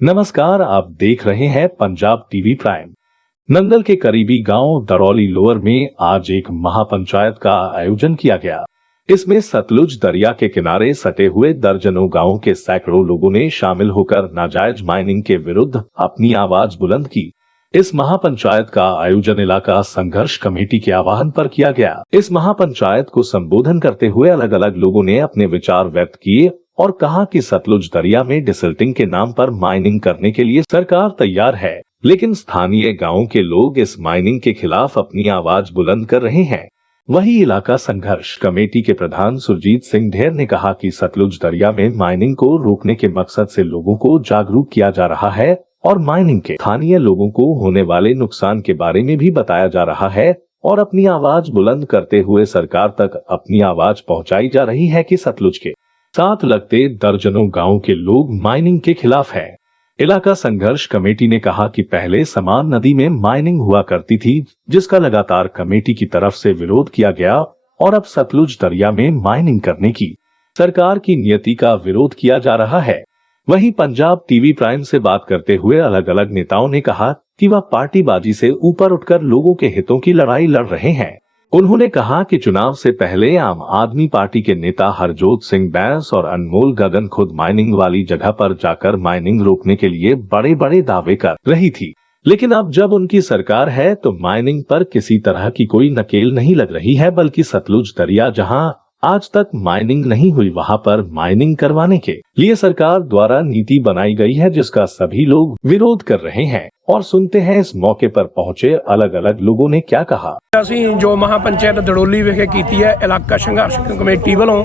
नमस्कार, आप देख रहे हैं पंजाब टीवी प्राइम। नंगल के करीबी गांव दरौली लोअर में आज एक महापंचायत का आयोजन किया गया। इसमें सतलुज दरिया के किनारे सटे हुए दर्जनों गांवों के सैकड़ों लोगों ने शामिल होकर नाजायज माइनिंग के विरुद्ध अपनी आवाज बुलंद की। इस महापंचायत का आयोजन इलाका संघर्ष कमेटी के आह्वान पर किया गया। इस महापंचायत को संबोधन करते हुए अलग अलग लोगों ने अपने विचार व्यक्त किए और कहा कि सतलुज दरिया में डिसल्टिंग के नाम पर माइनिंग करने के लिए सरकार तैयार है, लेकिन स्थानीय गांवों के लोग इस माइनिंग के खिलाफ अपनी आवाज बुलंद कर रहे हैं। वहीं इलाका संघर्ष कमेटी के प्रधान सुरजीत सिंह ढेर ने कहा कि सतलुज दरिया में माइनिंग को रोकने के मकसद से लोगों को जागरूक किया जा रहा है और माइनिंग के स्थानीय लोगों को होने वाले नुकसान के बारे में भी बताया जा रहा है और अपनी आवाज बुलंद करते हुए सरकार तक अपनी आवाज पहुंचाई जा रही है कि सतलुज के साथ लगते दर्जनों गांवों के लोग माइनिंग के खिलाफ हैं। इलाका संघर्ष कमेटी ने कहा कि पहले समान नदी में माइनिंग हुआ करती थी, जिसका लगातार कमेटी की तरफ से विरोध किया गया और अब सतलुज दरिया में माइनिंग करने की सरकार की नीयति का विरोध किया जा रहा है। वहीं पंजाब टीवी प्राइम से बात करते हुए अलग अलग नेताओं ने कहा कि वह पार्टीबाजी से ऊपर उठकर लोगों के हितों की लड़ाई लड़ रहे हैं। उन्होंने कहा कि चुनाव से पहले आम आदमी पार्टी के नेता हरजोत सिंह बैंस और अनमोल गगन खुद माइनिंग वाली जगह पर जाकर माइनिंग रोकने के लिए बड़े बड़े दावे कर रही थी, लेकिन अब जब उनकी सरकार है तो माइनिंग पर किसी तरह की कोई नकेल नहीं लग रही है, बल्कि सतलुज दरिया जहां आज तक माइनिंग नहीं हुई वहां पर माइनिंग करवाने के लिए सरकार द्वारा नीति बनाई गई है, जिसका सभी लोग विरोध कर रहे हैं। और सुनते हैं इस मौके पर पहुंचे अलग अलग लोगों ने क्या कहा। ਅਸੀਂ ਜੋ ਮਹਾਪੰਚਾਇਤ ਦੜੋਲੀ ਵਿਖੇ ਕੀਤੀ ਹੈ ਇਲਾਕਾ ਸੰਘਰਸ਼ ਕਮੇਟੀ ਵੱਲੋਂ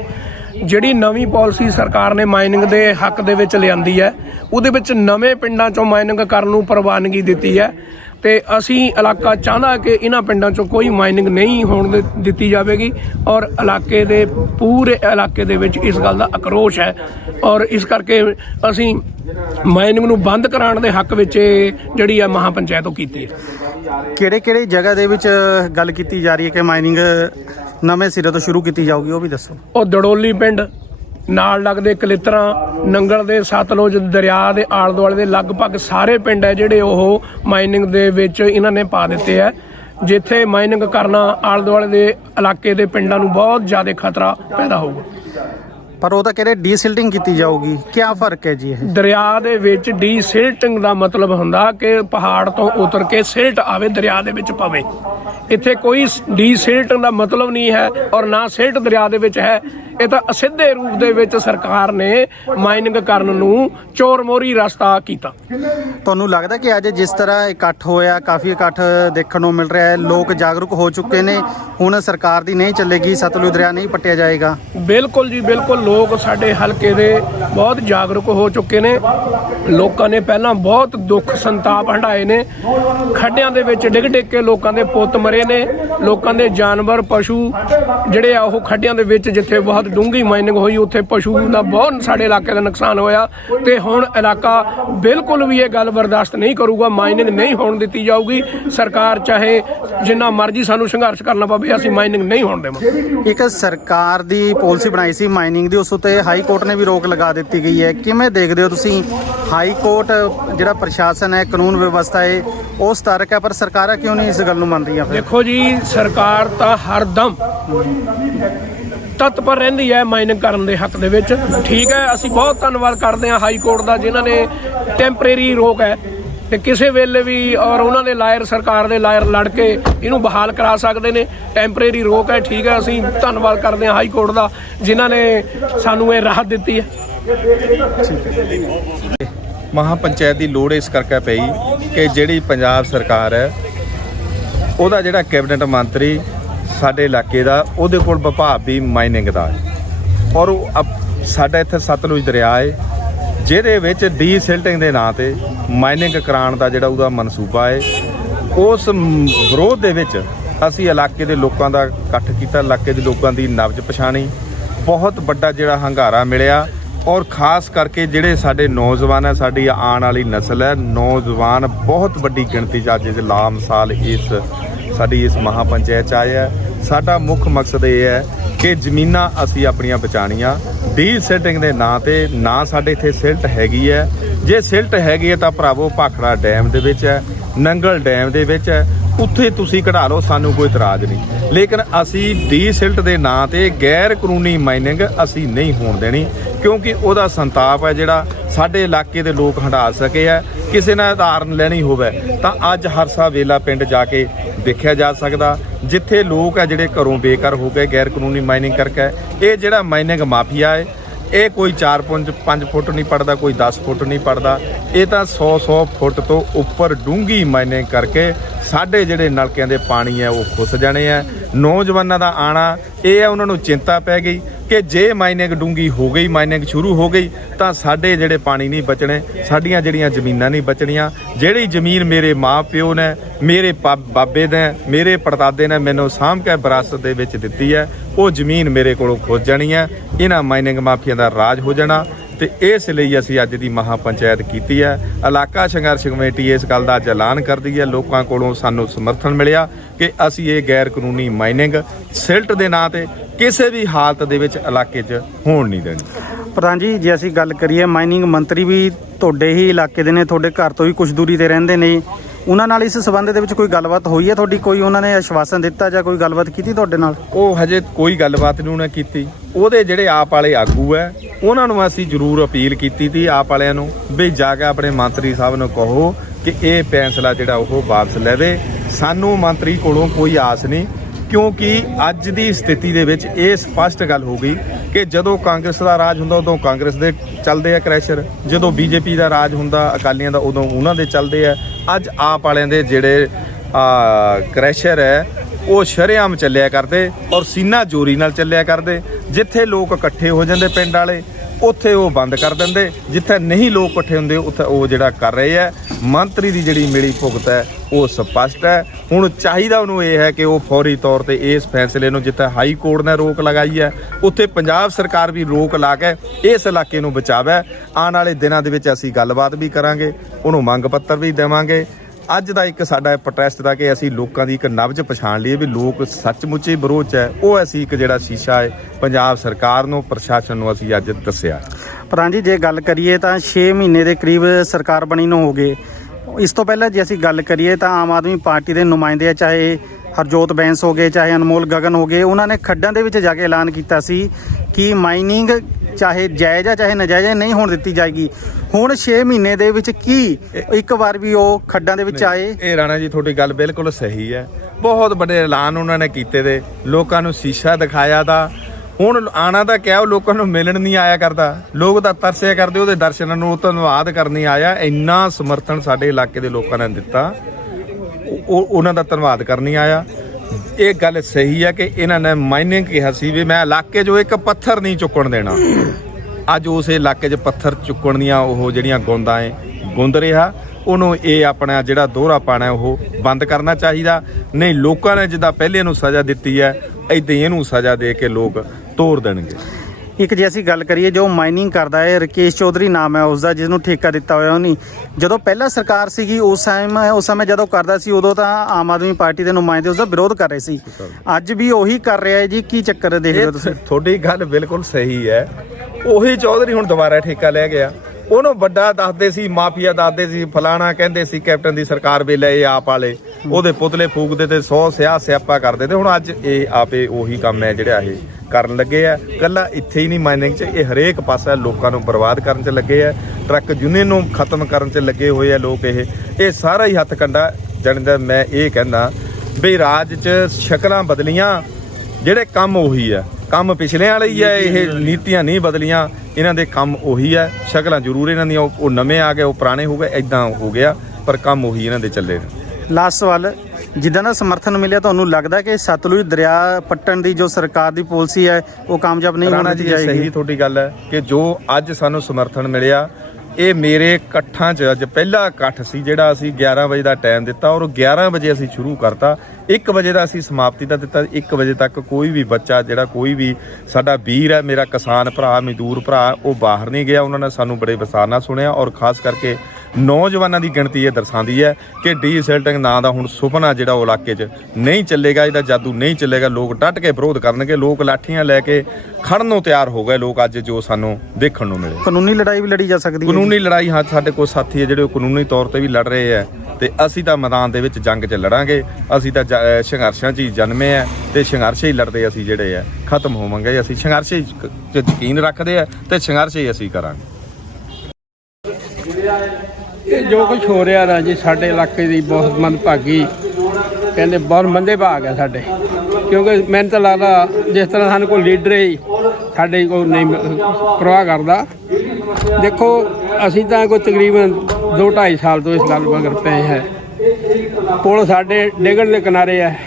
ਜਿਹੜੀ ਨਵੀਂ ਪਾਲਿਸੀ ਸਰਕਾਰ ਨੇ ਮਾਈਨਿੰਗ ਦੇ ਹੱਕ ਦੇ ਵਿੱਚ ਲਿਆਂਦੀ ਹੈ, ਉਹਦੇ ਵਿੱਚ ਨਵੇਂ ਪਿੰਡਾਂ ਚੋਂ ਮਾਈਨਿੰਗ ਕਰਨ ਨੂੰ ਪ੍ਰਵਾਨਗੀ ਦਿੱਤੀ ਹੈ ਤੇ ਅਸੀਂ ਇਲਾਕਾ ਚਾਹੁੰਦਾ ਕਿ ਇਹਨਾਂ ਪਿੰਡਾਂ ਚੋਂ ਕੋਈ ਮਾਈਨਿੰਗ ਨਹੀਂ ਹੋਣ ਦਿੱਤੀ ਜਾਵੇਗੀ ਔਰ ਇਲਾਕੇ ਦੇ ਪੂਰੇ ਇਲਾਕੇ ਦੇ ਵਿੱਚ ਇਸ ਗੱਲ ਦਾ ਆਕਰੋਸ਼ ਹੈ ਔਰ ਇਸ ਕਰਕੇ ਅਸੀਂ ਮਾਈਨਿੰਗ ਨੂੰ ਬੰਦ ਕਰਾਉਣ ਦੇ ਹੱਕ ਵਿੱਚ ਜਿਹੜੀ ਹੈ ਮਹਾਪੰਚਾਇਤ ਉਹ ਕੀਤੀ ਹੈ। ਕਿਹੜੇ ਜਗ੍ਹਾ ਦੇ ਵਿੱਚ ਗੱਲ ਕੀਤੀ ਜਾ ਰਹੀ ਹੈ ਕਿ ਮਾਈਨਿੰਗ ਨਵੇਂ ਸਿਰੇ ਤੋਂ ਸ਼ੁਰੂ ਕੀਤੀ ਜਾਊਗੀ, ਉਹ ਵੀ ਦੱਸੋ। ਉਹ ਦੜੋਲੀ ਪਿੰਡ ਨਾਲ ਲੱਗਦੇ ਕਲਿੱਤਰਾਂ ਨੰਗਲ ਦੇ ਸਤਲੁਜ ਦਰਿਆ ਦੇ ਆਲੇ ਦੁਆਲੇ ਦੇ ਲਗਭਗ ਸਾਰੇ ਪਿੰਡ ਹੈ ਜਿਹੜੇ ਉਹ ਮਾਈਨਿੰਗ ਦੇ ਵਿੱਚ ਇਹਨਾਂ ਨੇ ਪਾ ਦਿੱਤੇ ਹੈ, ਜਿੱਥੇ ਮਾਈਨਿੰਗ ਕਰਨਾ ਆਲੇ ਦੁਆਲੇ ਦੇ ਇਲਾਕੇ ਦੇ ਪਿੰਡਾਂ ਨੂੰ ਬਹੁਤ ਜ਼ਿਆਦਾ ਖਤਰਾ ਪੈਦਾ ਹੋਊਗਾ। ਪਰ ਉਹ ਤਾਂ ਕਹਿੰਦੇ ਡੀਸਿਲਟਿੰਗ ਕੀਤੀ ਜਾਊਗੀ, ਕੀ ਫਰਕ ਹੈ ਜੀ ਇਹ? ਦਰਿਆ ਦੇ ਵਿੱਚ ਡੀਸਿਲਟਿੰਗ ਦਾ ਮਤਲਬ ਹੁੰਦਾ ਕਿ ਪਹਾੜ ਤੋਂ ਉਤਰ ਕੇ ਸਿਲਟ ਆਵੇ ਦਰਿਆ ਦੇ ਵਿੱਚ ਪਵੇ। ਇੱਥੇ ਕੋਈ ਡੀਸਿਲਟਿੰਗ ਦਾ ਮਤਲਬ ਨਹੀਂ ਹੈ ਔਰ ਨਾ ਸਿਲਟ ਦਰਿਆ ਦੇ ਵਿੱਚ ਹੈ। ਇਹ ਤਾਂ ਅਸਿੱਧੇ ਰੂਪ ਦੇ ਵਿੱਚ ਸਰਕਾਰ ਨੇ ਮਾਈਨਿੰਗ ਕਰਨ ਨੂੰ ਚੋਰ ਮੋਰੀ ਰਸਤਾ ਕੀਤਾ। ਤੁਹਾਨੂੰ ਲੱਗਦਾ ਕਿ ਅੱਜ ਜਿਸ ਤਰ੍ਹਾਂ ਇਕੱਠ ਹੋਇਆ, ਕਾਫੀ ਇਕੱਠ ਦੇਖਣ ਨੂੰ ਮਿਲ ਰਿਹਾ ਹੈ, ਲੋਕ ਜਾਗਰੂਕ ਹੋ ਚੁੱਕੇ ਨੇ, ਹੁਣ ਸਰਕਾਰ ਦੀ ਨਹੀਂ ਚੱਲੇਗੀ, ਸਤਲੁਜ ਦਰਿਆ ਨਹੀਂ ਪੱਟਿਆ ਜਾਏਗਾ? ਬਿਲਕੁਲ ਜੀ ਬਿਲਕੁਲ, ਲੋਕ ਸਾਡੇ ਹਲਕੇ ਦੇ ਬਹੁਤ ਜਾਗਰੂਕ ਹੋ ਚੁੱਕੇ ਨੇ। ਲੋਕਾਂ ਨੇ ਪਹਿਲਾਂ ਬਹੁਤ ਦੁੱਖ ਸੰਤਾਪ ਹੰਢਾਏ ਨੇ, ਖੱਡਿਆਂ ਦੇ ਵਿੱਚ ਡਿੱਗ ਡਿੱਗ ਕੇ ਲੋਕਾਂ ਦੇ ਪੁੱਤ ਮਰੇ ਨੇ, ਲੋਕਾਂ ਦੇ ਜਾਨਵਰ ਪਸ਼ੂ ਜਿਹੜੇ ਆ ਉਹ ਖੱਡਿਆਂ ਦੇ ਵਿੱਚ ਜਿੱਥੇ ਬਹੁਤ ਡੂੰਘੀ ਮਾਈਨਿੰਗ ਹੋਈ ਉੱਥੇ ਪਸ਼ੂ ਦਾ ਬਹੁਤ ਸਾਡੇ ਇਲਾਕੇ ਦਾ ਨੁਕਸਾਨ ਹੋਇਆ ਤੇ ਹੁਣ ਇਲਾਕਾ ਬਿਲਕੁਲ ਵੀ ਇਹ ਗੱਲ ਬਰਦਾਸ਼ਤ ਨਹੀਂ ਕਰੂਗਾ। ਮਾਈਨਿੰਗ ਨਹੀਂ ਹੋਣ ਦਿੱਤੀ ਜਾਊਗੀ। ਸਰਕਾਰ ਚਾਹੇ ਜਿੰਨਾ ਮਰਜ਼ੀ ਸਾਨੂੰ ਸੰਘਰਸ਼ ਕਰਨਾ ਪਵੇ, ਅਸੀਂ ਮਾਈਨਿੰਗ ਨਹੀਂ ਹੋਣ ਦੇਵਾਂਗੇ। ਇੱਕ ਸਰਕਾਰ ਦੀ ਪਾਲਿਸੀ ਬਣਾਈ ਸੀ ਮਾਈਨਿੰਗ ਦੀ, ਉਸ ਉੱਤੇ ਹਾਈ ਕੋਰਟ ਨੇ ਵੀ ਰੋਕ ਲਗਾ ਦਿੱਤੀ ਗਈ ਹੈ। ਕਿਵੇਂ ਦੇਖਦੇ ਹੋ ਤੁਸੀਂ? ਹਾਈ ਕੋਰਟ ਜਿਹੜਾ ਪ੍ਰਸ਼ਾਸਨ ਹੈ, ਕਾਨੂੰਨ ਵਿਵਸਥਾ ਹੈ, ਉਹ ਸਤਰਕ ਹੈ, ਪਰ ਸਰਕਾਰਾਂ ਕਿਉਂ ਨਹੀਂ ਇਸ ਗੱਲ ਨੂੰ ਮੰਨ ਰਹੀਆਂ? ਦੇਖੋ ਜੀ, ਸਰਕਾਰ ਤਾਂ ਹਰਦਮ ਤਤਪਰ ਰਹਿੰਦੀ ਹੈ ਮਾਈਨਿੰਗ ਕਰਨ ਦੇ ਹੱਕ ਦੇ ਵਿੱਚ। ਠੀਕ ਹੈ, ਅਸੀਂ ਬਹੁਤ ਧੰਨਵਾਦ ਕਰਦੇ ਹਾਂ ਹਾਈ ਕੋਰਟ ਦਾ, ਜਿਨ੍ਹਾਂ ਨੇ ਟੈਂਪਰੇਰੀ ਰੋਕ ਹੈ ਤੇ ਕਿਸੇ ਵੇਲੇ ਵੀ ਔਰ ਉਹਨਾਂ ਦੇ ਲਾਇਰ ਸਰਕਾਰ ਦੇ ਲਾਇਰ ਲੜ ਕੇ ਇਹਨੂੰ ਬਹਾਲ ਕਰਾ ਸਕਦੇ ਨੇ। ਟੈਂਪਰੇਰੀ ਰੋਕ ਹੈ, ਠੀਕ ਹੈ, ਅਸੀਂ ਧੰਨਵਾਦ ਕਰਦੇ ਹਾਂ ਹਾਈ ਕੋਰਟ ਦਾ, ਜਿਨ੍ਹਾਂ ਨੇ ਸਾਨੂੰ ਇਹ ਰਾਹਤ ਦਿੱਤੀ ਹੈ। ਮਹਾਪੰਚਾਇਤ ਦੀ ਲੋੜ ਇਸ ਕਰਕੇ ਪਈ ਕਿ ਜਿਹੜੀ ਪੰਜਾਬ ਸਰਕਾਰ ਹੈ ਉਹਦਾ ਜਿਹੜਾ ਕੈਬਨਿਟ ਮੰਤਰੀ ਸਾਡੇ ਇਲਾਕੇ ਦਾ, ਉਹਦੇ ਕੋਲ ਵਿਭਾਗ ਵੀ ਮਾਈਨਿੰਗ ਦਾ ਔਰ ਸਾਡਾ ਇੱਥੇ ਸਤਲੁਜ ਦਰਿਆ ਹੈ ਜਿਹਦੇ ਵਿੱਚ ਡੀਸਿਲਟਿੰਗ ਦੇ ਨਾਂ ਤੇ ਮਾਈਨਿੰਗ ਕਰਾਉਣ ਦਾ ਜਿਹੜਾ ਉਹਦਾ ਮਨਸੂਬਾ ਹੈ। ਉਸ ਵਿਰੋਧ ਦੇ ਵਿੱਚ ਅਸੀਂ ਇਲਾਕੇ ਦੇ ਲੋਕਾਂ ਦਾ ਇਕੱਠ ਕੀਤਾ, ਇਲਾਕੇ ਦੇ ਲੋਕਾਂ ਦੀ ਨਬਜ਼ ਪਛਾਣੀ, ਬਹੁਤ ਵੱਡਾ ਜਿਹੜਾ ਹੰਗਾਰਾ ਮਿਲਿਆ ਔਰ ਖਾਸ ਕਰਕੇ ਜਿਹੜੇ ਸਾਡੇ ਨੌਜਵਾਨ ਹੈ, ਸਾਡੀ ਆਉਣ ਵਾਲੀ ਨਸਲ ਹੈ, ਨੌਜਵਾਨ ਬਹੁਤ ਵੱਡੀ ਗਿਣਤੀ 'ਚ ਅੱਜ ਲਾਮਿਸਾਲ ਸਾਡੀ ਇਸ ਮਹਾਪੰਚਾਇਤ 'ਚ ਆਏ ਹੈ। ਸਾਡਾ ਮੁੱਖ ਮਕਸਦ ਇਹ ਹੈ ਕਿ ਜ਼ਮੀਨਾਂ ਅਸੀਂ ਆਪਣੀਆਂ ਬਚਾਉਣੀਆਂ। ਡੀਸਿਲਟਿੰਗ ਦੇ ਨਾਂ ਤੇ ਨਾ ਸਾਡੇ ਇੱਥੇ ਸਿਲਟ ਹੈਗੀ ਹੈ, ਜੇ ਸਿਲਟ ਹੈਗੀ ਹੈ ਤਾਂ ਭਰਾਵੋ ਭਾਖੜਾ ਡੈਮ ਦੇ ਵਿੱਚ ਹੈ, ਨੰਗਲ ਡੈਮ ਦੇ ਵਿੱਚ ਹੈ, ਉੱਥੇ ਤੁਸੀਂ ਕਢਾ ਲਓ, ਸਾਨੂੰ ਕੋਈ ਇਤਰਾਜ਼ ਨਹੀਂ। ਲੇਕਿਨ ਅਸੀਂ ਡੀ ਸਿਲਟ ਦੇ ਨਾਂ ਤੇ ਗੈਰ ਕਾਨੂੰਨੀ ਮਾਈਨਿੰਗ ਅਸੀਂ ਨਹੀਂ ਹੋਣ ਦੇਣੀ, ਕਿਉਂਕਿ ਉਹਦਾ ਸੰਤਾਪ ਹੈ ਜਿਹੜਾ ਸਾਡੇ ਇਲਾਕੇ ਦੇ ਲੋਕ ਹੰਢਾ ਸਕੇ ਹੈ। ਕਿਸੇ ਨਾਲ ਉਦਾਹਰਨ ਲੈਣੀ ਹੋਵੇ ਤਾਂ ਅੱਜ ਹਰਸਾ ਵੇਲਾ ਪਿੰਡ ਜਾ ਕੇ ਦੇਖਿਆ ਜਾ ਸਕਦਾ, ਜਿੱਥੇ ਲੋਕ ਹੈ ਜਿਹੜੇ ਘਰੋਂ ਬੇਘਰ ਹੋ ਗਏ ਗੈਰ ਕਾਨੂੰਨੀ ਮਾਈਨਿੰਗ ਕਰਕੇ। ਇਹ ਜਿਹੜਾ ਮਾਈਨਿੰਗ ਮਾਫੀਆ ਹੈ ਇਹ ਕੋਈ 4-5 ਫੁੱਟ ਨਹੀਂ ਪੜਦਾ, ਕੋਈ 10 ਫੁੱਟ ਨਹੀਂ ਪੜਦਾ, ਇਹ ਤਾਂ 100 ਫੁੱਟ ਤੋਂ ਉੱਪਰ ਡੂੰਘੀ ਮਾਈਨਿੰਗ ਕਰਕੇ ਸਾਡੇ ਜਿਹੜੇ ਨਲਕਿਆਂ ਦੇ ਪਾਣੀ ਹੈ ਉਹ ਖੁੱਸ ਜਾਣੇ ਆ। ਨੌਜਵਾਨਾਂ ਦਾ ਆਣਾ ਇਹ ਹੈ, ਉਹਨਾਂ ਨੂੰ ਚਿੰਤਾ ਪੈ ਗਈ ਕਿ ਜੇ ਮਾਈਨਿੰਗ ਡੂੰਘੀ ਹੋ ਗਈ, ਮਾਈਨਿੰਗ ਸ਼ੁਰੂ ਹੋ ਗਈ ਤਾਂ ਸਾਡੇ ਜਿਹੜੇ ਪਾਣੀ ਨਹੀਂ ਬਚਣੇ, ਸਾਡੀਆਂ ਜਿਹੜੀਆਂ ਜ਼ਮੀਨਾਂ ਨਹੀਂ ਬਚਣੀਆਂ। ਜਿਹੜੀ ਜ਼ਮੀਨ ਮੇਰੇ ਮਾਂ ਪਿਓ ਨੇ, ਮੇਰੇ ਬਾਬੇ ਨੇ, ਮੇਰੇ ਪੜਦਾਦੇ ਨੇ ਮੈਨੂੰ ਸਾਂਭ ਕੇ ਵਿਰਾਸਤ ਦੇ ਵਿੱਚ ਦਿੱਤੀ ਹੈ, ਉਹ ਜ਼ਮੀਨ ਮੇਰੇ ਕੋਲੋਂ ਖੁੱਸ ਜਾਣੀ ਹੈ। ਇਹਨਾਂ ਮਾਈਨਿੰਗ ਮਾਫੀਆ ਦਾ ਰਾਜ ਹੋ ਜਾਣਾ ਤੇ ਇਸ ਲਈ ਅਸੀਂ ਅੱਜ ਦੀ ਮਹਾ ਪੰਚਾਇਤ ਕੀਤੀ ਹੈ। ਇਲਾਕਾ ਸੰਘਰਸ਼ ਕਮੇਟੀ ਇਸ ਗੱਲ ਦਾ ਐਲਾਨ ਕਰਦੀ ਹੈ, ਲੋਕਾਂ ਕੋਲੋਂ ਸਾਨੂੰ ਸਮਰਥਨ ਮਿਲਿਆ ਕਿ ਅਸੀਂ ਇਹ ਗੈਰ ਕਾਨੂੰਨੀ ਮਾਈਨਿੰਗ ਸਿਲਟ ਦੇ ਨਾਂ ਤੇ ਕਿਸੇ ਵੀ ਹਾਲਤ ਦੇ ਵਿੱਚ ਇਲਾਕੇ 'ਚ ਹੋਣ ਨਹੀਂ ਦੇਣੀ। ਪ੍ਰਧਾਨ ਜੀ, ਜੇ ਅਸੀਂ ਗੱਲ ਕਰੀਏ ਮਾਈਨਿੰਗ ਮੰਤਰੀ ਵੀ ਤੁਹਾਡੇ ਹੀ ਇਲਾਕੇ ਦੇ ਨੇ, ਤੁਹਾਡੇ ਘਰ ਤੋਂ ਵੀ ਕੁਝ ਦੂਰੀ ਤੇ ਰਹਿੰਦੇ ਨੇ, ਉਹਨਾਂ ਨਾਲ ਇਸ ਸਬੰਧ ਦੇ ਵਿੱਚ ਕੋਈ ਗੱਲਬਾਤ ਹੋਈ ਹੈ ਤੁਹਾਡੀ? ਕੋਈ ਉਹਨਾਂ ਨੇ ਆਸ਼ਵਾਸਨ ਦਿੱਤਾ ਜਾਂ ਕੋਈ ਗੱਲਬਾਤ ਕੀਤੀ ਤੁਹਾਡੇ ਨਾਲ? ਉਹ ਹਜੇ ਕੋਈ ਗੱਲਬਾਤ ਨਹੀਂ ਉਹਨੇ ਕੀਤੀ। ਉਹਦੇ ਜਿਹੜੇ ਆਪ ਵਾਲੇ ਆਗੂ ਹੈ ਉਹਨਾਂ ਨੂੰ ਅਸੀਂ ਜ਼ਰੂਰ ਅਪੀਲ ਕੀਤੀ ਤੀ ਆਪ ਵਾਲਿਆਂ ਨੂੰ ਵੀ ਜਾ ਕੇ ਆਪਣੇ ਮੰਤਰੀ ਸਾਹਿਬ ਨੂੰ ਕਹੋ ਕਿ ਇਹ ਫੈਸਲਾ ਜਿਹੜਾ ਉਹ ਵਾਪਸ ਲੈਵੇ। ਸਾਨੂੰ ਮੰਤਰੀ ਕੋਲੋਂ ਕੋਈ ਆਸ ਨਹੀਂ, ਕਿਉਂਕਿ ਅੱਜ ਦੀ ਸਥਿਤੀ ਦੇ ਵਿੱਚ ਇਹ ਸਪਸ਼ਟ ਗੱਲ ਹੋ ਗਈ ਕਿ ਜਦੋਂ ਕਾਂਗਰਸ ਦਾ ਰਾਜ ਹੁੰਦਾ ਉਦੋਂ ਕਾਂਗਰਸ ਦੇ ਚੱਲਦੇ ਆ ਕ੍ਰੈਸ਼ਰ, ਜਦੋਂ ਬੀਜੇਪੀ ਦਾ ਰਾਜ ਹੁੰਦਾ ਅਕਾਲੀਆਂ ਦਾ ਉਦੋਂ ਉਹਨਾਂ ਦੇ ਚੱਲਦੇ ਆ। ਅੱਜ ਆਪ ਵਾਲਿਆਂ ਦੇ ਜਿਹੜੇ ਕ੍ਰੈਸ਼ਰ ਹੈ ਉਹ ਸ਼ਰੇਆਮ ਚੱਲਿਆ ਕਰਦੇ ਔਰ ਸੀਨਾ ਜੋਰੀ ਨਾਲ ਚੱਲਿਆ ਕਰਦੇ। ਜਿੱਥੇ ਲੋਕ ਇਕੱਠੇ ਹੋ ਜਾਂਦੇ ਪਿੰਡ ਵਾਲੇ ਉੱਥੇ ਉਹ ਬੰਦ ਕਰ ਦਿੰਦੇ, ਜਿੱਥੇ ਨਹੀਂ ਲੋਕ ਇਕੱਠੇ ਹੁੰਦੇ ਉੱਥੇ ਉਹ ਜਿਹੜਾ ਕਰ ਰਹੇ ਹੈ। ਮੰਤਰੀ ਦੀ ਜਿਹੜੀ ਮਿਲੀ ਭੁਗਤ ਹੈ ਉਹ ਸਪਸ਼ਟ ਹੈ। ਹੁਣ ਚਾਹੀਦਾ ਉਹਨੂੰ ਇਹ ਹੈ ਕਿ ਉਹ ਫੌਰੀ ਤੌਰ ਤੇ ਇਸ ਫੈਸਲੇ ਨੂੰ, ਜਿੱਥੇ ਹਾਈ ਕੋਰਟ ਨੇ ਰੋਕ ਲਗਾਈ ਹੈ ਉੱਥੇ ਪੰਜਾਬ ਸਰਕਾਰ ਵੀ ਰੋਕ ਲਾ ਕੇ ਇਸ ਇਲਾਕੇ ਨੂੰ ਬਚਾਵੇ। ਆਉਣ ਵਾਲੇ ਦਿਨਾਂ ਦੇ ਵਿੱਚ ਅਸੀਂ ਗੱਲਬਾਤ ਵੀ ਕਰਾਂਗੇ, ਉਹਨੂੰ ਮੰਗ ਪੱਤਰ ਵੀ ਦੇਵਾਂਗੇ। ਅੱਜ ਦਾ ਇੱਕ ਸਾਡਾ ਪ੍ਰੋਟੈਸਟ ਦਾ ਕਿ ਅਸੀਂ ਲੋਕਾਂ ਦੀ ਇੱਕ ਨਬਜ਼ ਪਛਾਣ ਲਈਏ ਵੀ ਲੋਕ ਸੱਚਮੁੱਚ ਹੀ ਵਿਰੋਧ 'ਚ ਹੈ, ਉਹ ਅਸੀਂ ਇੱਕ ਜਿਹੜਾ ਸ਼ੀਸ਼ਾ ਹੈ ਪੰਜਾਬ ਸਰਕਾਰ ਨੂੰ, ਪ੍ਰਸ਼ਾਸਨ ਨੂੰ ਅਸੀਂ ਅੱਜ ਦੱਸਿਆ। ਪ੍ਰਧਾਨ ਜੀ, ਜੇ ਗੱਲ ਕਰੀਏ ਤਾਂ 6 ਮਹੀਨੇ ਦੇ ਕਰੀਬ ਸਰਕਾਰ ਬਣੀ ਨੂੰ ਹੋ ਗਏ। ਇਸ ਤੋਂ ਪਹਿਲਾਂ ਜੇ ਅਸੀਂ ਗੱਲ ਕਰੀਏ ਤਾਂ ਆਮ ਆਦਮੀ ਪਾਰਟੀ ਦੇ ਨੁਮਾਇੰਦੇ, ਚਾਹੇ ਹਰਜੋਤ ਬੈਂਸ ਹੋ ਗਏ, ਚਾਹੇ ਅਨਮੋਲ ਗਗਨ ਹੋ ਗਏ, ਉਹਨਾਂ ਨੇ ਖੱਡਾਂ ਦੇ ਵਿੱਚ ਜਾ ਕੇ ਐਲਾਨ ਕੀਤਾ ਸੀ ਕਿ ਮਾਈਨਿੰਗ ਚਾਹੇ ਜਾਇਜ਼ ਆ ਚਾਹੇ ਨਾਜਾਇਜ਼ ਨਹੀਂ ਹੋਣ ਦਿੱਤੀ ਜਾਏਗੀ। ਹੁਣ 6 ਮਹੀਨੇ ਦੇ ਵਿੱਚ ਕੀ ਇੱਕ ਵਾਰ ਵੀ ਉਹ ਖੱਡਾਂ ਦੇ ਵਿੱਚ ਆਏ? ਇਹ ਰਾਣਾ ਜੀ ਤੁਹਾਡੀ ਗੱਲ ਬਿਲਕੁਲ ਸਹੀ ਹੈ। ਬਹੁਤ ਵੱਡੇ ਐਲਾਨ ਉਹਨਾਂ ਨੇ ਕੀਤੇ ਤੇ ਲੋਕਾਂ ਨੂੰ ਸ਼ੀਸ਼ਾ ਦਿਖਾਇਆ ਦਾ। ਹੁਣ ਆਣਾ ਤਾਂ ਕਿਹਾ, ਉਹ ਲੋਕਾਂ ਨੂੰ ਮਿਲਣ ਨਹੀਂ ਆਇਆ ਕਰਦਾ, ਲੋਕ ਤਾਂ ਤਰਸਿਆ ਕਰਦੇ ਉਹਦੇ ਦਰਸ਼ਨਾਂ ਨੂੰ, ਉਹ ਧੰਨਵਾਦ ਕਰਨੀ ਆਇਆ। ਇੰਨਾ ਸਮਰਥਨ ਸਾਡੇ ਇਲਾਕੇ ਦੇ ਲੋਕਾਂ ਨੇ ਦਿੱਤਾ, ਉਹ ਉਹਨਾਂ ਦਾ ਧੰਨਵਾਦ ਕਰਨੀ ਆਇਆ। ਇਹ ਗੱਲ ਸਹੀ ਹੈ ਕਿ ਇਹਨਾਂ ਨੇ ਮਾਈਨਿੰਗ ਕਿਹਾ ਸੀ ਵੀ ਮੈਂ ਇਲਾਕੇ 'ਚੋਂ ਇੱਕ ਪੱਥਰ ਨਹੀਂ ਚੁੱਕਣ ਦੇਣਾ। ਅੱਜ ਉਸ ਇਲਾਕੇ 'ਚ ਪੱਥਰ ਚੁੱਕਣ ਦੀਆਂ ਉਹ ਜਿਹੜੀਆਂ ਗੋਂਦਾਂ ਗੁੰਦ ਰਿਹਾ, ਉਹਨੂੰ ਇਹ ਆਪਣਾ ਜਿਹੜਾ ਦੋਹਰਾ ਪਾਣਾ ਉਹ ਬੰਦ ਕਰਨਾ ਚਾਹੀਦਾ। ਨਹੀਂ ਲੋਕਾਂ ਨੇ ਜਿੱਦਾਂ ਪਹਿਲੇ ਨੂੰ ਸਜ਼ਾ ਦਿੱਤੀ ਹੈ ਇੱਦਾਂ ਇਹਨੂੰ ਸਜ਼ਾ ਦੇ ਕੇ ਲੋਕ ਤੋੜ ਦੇਣਗੇ। ਇੱਕ ਜੇ ਅਸੀਂ ਗੱਲ ਕਰੀਏ, ਜੋ ਮਾਈਨਿੰਗ ਕਰਦਾ ਹੈ ਰਕੇਸ਼ ਚੌਧਰੀ ਨਾਮ ਹੈ ਉਸਦਾ, ਜਿਸ ਨੂੰ ਠੇਕਾ ਦਿੱਤਾ ਹੋਇਆ ਉਹਨੇ, ਜਦੋਂ ਪਹਿਲਾਂ ਸਰਕਾਰ ਸੀਗੀ ਉਸ ਸਮੇਂ ਜਦੋਂ ਕਰਦਾ ਸੀ ਉਦੋਂ ਤਾਂ ਆਮ ਆਦਮੀ ਪਾਰਟੀ ਦੇ ਨੁਮਾਇੰਦੇ ਉਸਦਾ ਵਿਰੋਧ ਕਰ ਰਹੇ ਸੀ। ਅੱਜ ਵੀ ਉਹੀ ਕਰ ਰਿਹਾ ਹੈ ਜੀ, ਕੀ ਚੱਕਰ ਦੇਖਦੇ ਹੋ ਤੁਸੀਂ? ਤੁਹਾਡੀ ਗੱਲ ਬਿਲਕੁਲ ਸਹੀ ਹੈ। ਉਹੀ ਚੌਧਰੀ ਹੁਣ ਦੁਬਾਰਾ ਠੇਕਾ ਲੈ ਗਿਆ। ਉਹਨੂੰ ਵੱਡਾ ਦੱਸਦੇ ਸੀ, ਮਾਫੀਆ ਦੱਸਦੇ ਸੀ, ਫਲਾਣਾ ਕਹਿੰਦੇ ਸੀ ਕੈਪਟਨ ਦੀ ਸਰਕਾਰ ਵੇਲੇ ਇਹ ਆਪ ਵਾਲੇ ਉਹਦੇ ਪੁਤਲੇ ਫੂਕਦੇ ਤੇ 100 ਸਿਆਪਾ ਕਰਦੇ ਤੇ ਹੁਣ ਅੱਜ ਇਹ ਆਪੇ ਉਹੀ ਕੰਮ ਹੈ ਜਿਹੜਾ ਇਹ ਕਰਨ ਲੱਗੇ ਆ। ਕੱਲਾ ਇੱਥੇ ਹੀ ਨਹੀਂ ਮਾਈਨਿੰਗ 'ਚ, ਇਹ ਹਰੇਕ ਪਾਸਾ ਲੋਕਾਂ ਨੂੰ ਬਰਬਾਦ ਕਰਨ 'ਚ ਲੱਗੇ ਆ। ਟਰੱਕ ਯੂਨੀਅਨ ਨੂੰ ਖਤਮ ਕਰਨ 'ਚ ਲੱਗੇ ਹੋਏ ਆ ਲੋਕ। ਇਹ ਸਾਰਾ ਹੀ ਹੱਥ ਕੰਡਾ ਜਾਣਦਾ। ਮੈਂ ਇਹ ਕਹਿੰਦਾ ਵੀ ਰਾਜ 'ਚ ਸ਼ਕਲਾਂ ਬਦਲੀਆਂ, ਜਿਹੜੇ ਕੰਮ ਉਹੀ ਆ, ਕੰਮ ਪਿਛਲੇ ਵਾਲੇ ਹੀ ਆ। ਇਹ ਨੀਤੀਆਂ ਨਹੀਂ ਬਦਲੀਆਂ, ਇਹਨਾਂ ਦੇ ਕੰਮ ਉਹੀ ਆ। ਸ਼ਕਲਾਂ ਜ਼ਰੂਰ ਇਹਨਾਂ ਦੀਆਂ ਉਹ ਨਵੇਂ ਆ ਗਏ, ਉਹ ਪੁਰਾਣੇ ਹੋ ਗਏ, ਇਦਾਂ ਹੋ ਗਿਆ, ਪਰ ਕੰਮ ਉਹੀ ਇਹਨਾਂ ਦੇ ਚੱਲੇ ਨੇ। ਲਾਸਟ ਸਵਾਲ, ਜਿੱਦਾਂ ਦਾ ਸਮਰਥਨ ਮਿਲਿਆ ਤੁਹਾਨੂੰ ਲੱਗਦਾ ਕਿ ਸਤਲੁਜ ਦਰਿਆ ਪੱਟਣ ਦੀ ਜੋ ਸਰਕਾਰ ਦੀ ਪਾਲਿਸੀ ਹੈ ਉਹ ਕਾਮਯਾਬ ਨਹੀਂ ਹੋਣੀ ਚਾਹੀਦੀ? ਸਹੀ ਤੁਹਾਡੀ ਗੱਲ ਹੈ ਕਿ ਜੋ ਅੱਜ ਸਾਨੂੰ ਸਮਰਥਨ ਮਿਲਿਆ, ਇਹ ਮੇਰੇ ਇਕੱਠਾਂ 'ਚ ਅੱਜ ਪਹਿਲਾ ਇਕੱਠ ਸੀ ਜਿਹੜਾ ਅਸੀਂ 11 ਵਜੇ ਦਾ ਟਾਈਮ ਦਿੱਤਾ ਔਰ 11 ਵਜੇ ਅਸੀਂ ਸ਼ੁਰੂ ਕਰਤਾ। 1 ਵਜੇ ਦਾ ਅਸੀਂ ਸਮਾਪਤੀ ਦਾ ਦਿੱਤਾ। 1 ਵਜੇ ਤੱਕ ਕੋਈ ਵੀ ਬੱਚਾ ਜਿਹੜਾ ਕੋਈ ਵੀ ਸਾਡਾ ਵੀਰ ਹੈ, ਮੇਰਾ ਕਿਸਾਨ ਭਰਾ, ਮਜ਼ਦੂਰ ਭਰਾ, ਉਹ ਬਾਹਰ ਨਹੀਂ ਗਿਆ। ਉਹਨਾਂ ਨੇ ਸਾਨੂੰ ਬੜੇ ਵਿਸਾਰ ਨਾਲ ਸੁਣਿਆ ਔਰ ਖਾਸ ਕਰਕੇ ਨੌਜਵਾਨਾਂ ਦੀ ਗਿਣਤੀ ਇਹ ਦਰਸਾਉਂਦੀ ਹੈ ਕਿ ਡੀਸਿਲਟਿੰਗ ਨਾਂ ਦਾ ਹੁਣ ਸੁਪਨਾ ਜਿਹੜਾ ਉਹ ਇਲਾਕੇ 'ਚ ਨਹੀਂ ਚੱਲੇਗਾ, ਇਹਦਾ ਜਾਦੂ ਨਹੀਂ ਚੱਲੇਗਾ। ਲੋਕ ਡਟ ਕੇ ਵਿਰੋਧ ਕਰਨਗੇ, ਲੋਕ ਲਾਠੀਆਂ ਲੈ ਕੇ ਖੜਨ ਨੂੰ ਤਿਆਰ ਹੋ ਗਏ ਲੋਕ ਅੱਜ ਜੋ ਸਾਨੂੰ ਦੇਖਣ ਨੂੰ ਮਿਲੇ। ਕਾਨੂੰਨੀ ਲੜਾਈ ਵੀ ਲੜੀ ਜਾ ਸਕਦੀ ਹੈ? ਕਾਨੂੰਨੀ ਲੜਾਈ, ਹਾਂ, ਸਾਡੇ ਕੋਲ ਸਾਥੀ ਹੈ ਜਿਹੜੇ ਉਹ ਕਾਨੂੰਨੀ ਤੌਰ ਤੇ ਵੀ ਲੜ ਰਹੇ ਹੈ, ਤੇ ਅਸੀਂ ਤਾਂ ਮੈਦਾਨ ਦੇ ਵਿੱਚ ਜੰਗ 'ਚ ਲੜਾਂਗੇ। ਅਸੀਂ ਤਾਂ ਸੰਘਰਸ਼ਾਂ 'ਚ ਹੀ ਜਨਮੇ ਆ ਤੇ ਸੰਘਰਸ਼ ਹੀ ਲੜਦੇ ਅਸੀਂ ਜਿਹੜੇ ਆ ਖਤਮ ਹੋਵਾਂਗੇ। ਅਸੀਂ ਸੰਘਰਸ਼ 'ਚ ਯਕੀਨ ਰੱਖਦੇ ਆ ਤੇ ਸੰਘਰਸ਼ ਹੀ ਅਸੀਂ ਕਰਾਂਗੇ। ਇਹ ਜੋ ਕੁਝ ਹੋ ਰਿਹਾ ਨਾ ਜੀ ਸਾਡੇ ਇਲਾਕੇ ਦੀ ਬਹੁਤ ਮੰਦਭਾਗੀ, ਕਹਿੰਦੇ ਬਹੁਤ ਮੰਦੇ ਭਾਗ ਹੈ ਸਾਡੇ, ਕਿਉਂਕਿ ਮੈਨੂੰ ਤਾਂ ਲੱਗਦਾ ਜਿਸ ਤਰ੍ਹਾਂ ਸਾਨੂੰ ਕੋਈ ਲੀਡਰ ਹੀ ਸਾਡੇ ਕੋਲ ਨਹੀਂ ਪਰਵਾਹ ਕਰਦਾ। ਦੇਖੋ ਅਸੀਂ ਤਾਂ ਕੋਈ ਤਕਰੀਬਨ 2-2.5 ਸਾਲ ਤੋਂ ਇਸ ਗੱਲ ਮਗਰ ਪਏ ਹੈ। ਪੁਲ ਸਾਡੇ ਡਿੱਗਣ ਦੇ ਕਿਨਾਰੇ ਹੈ।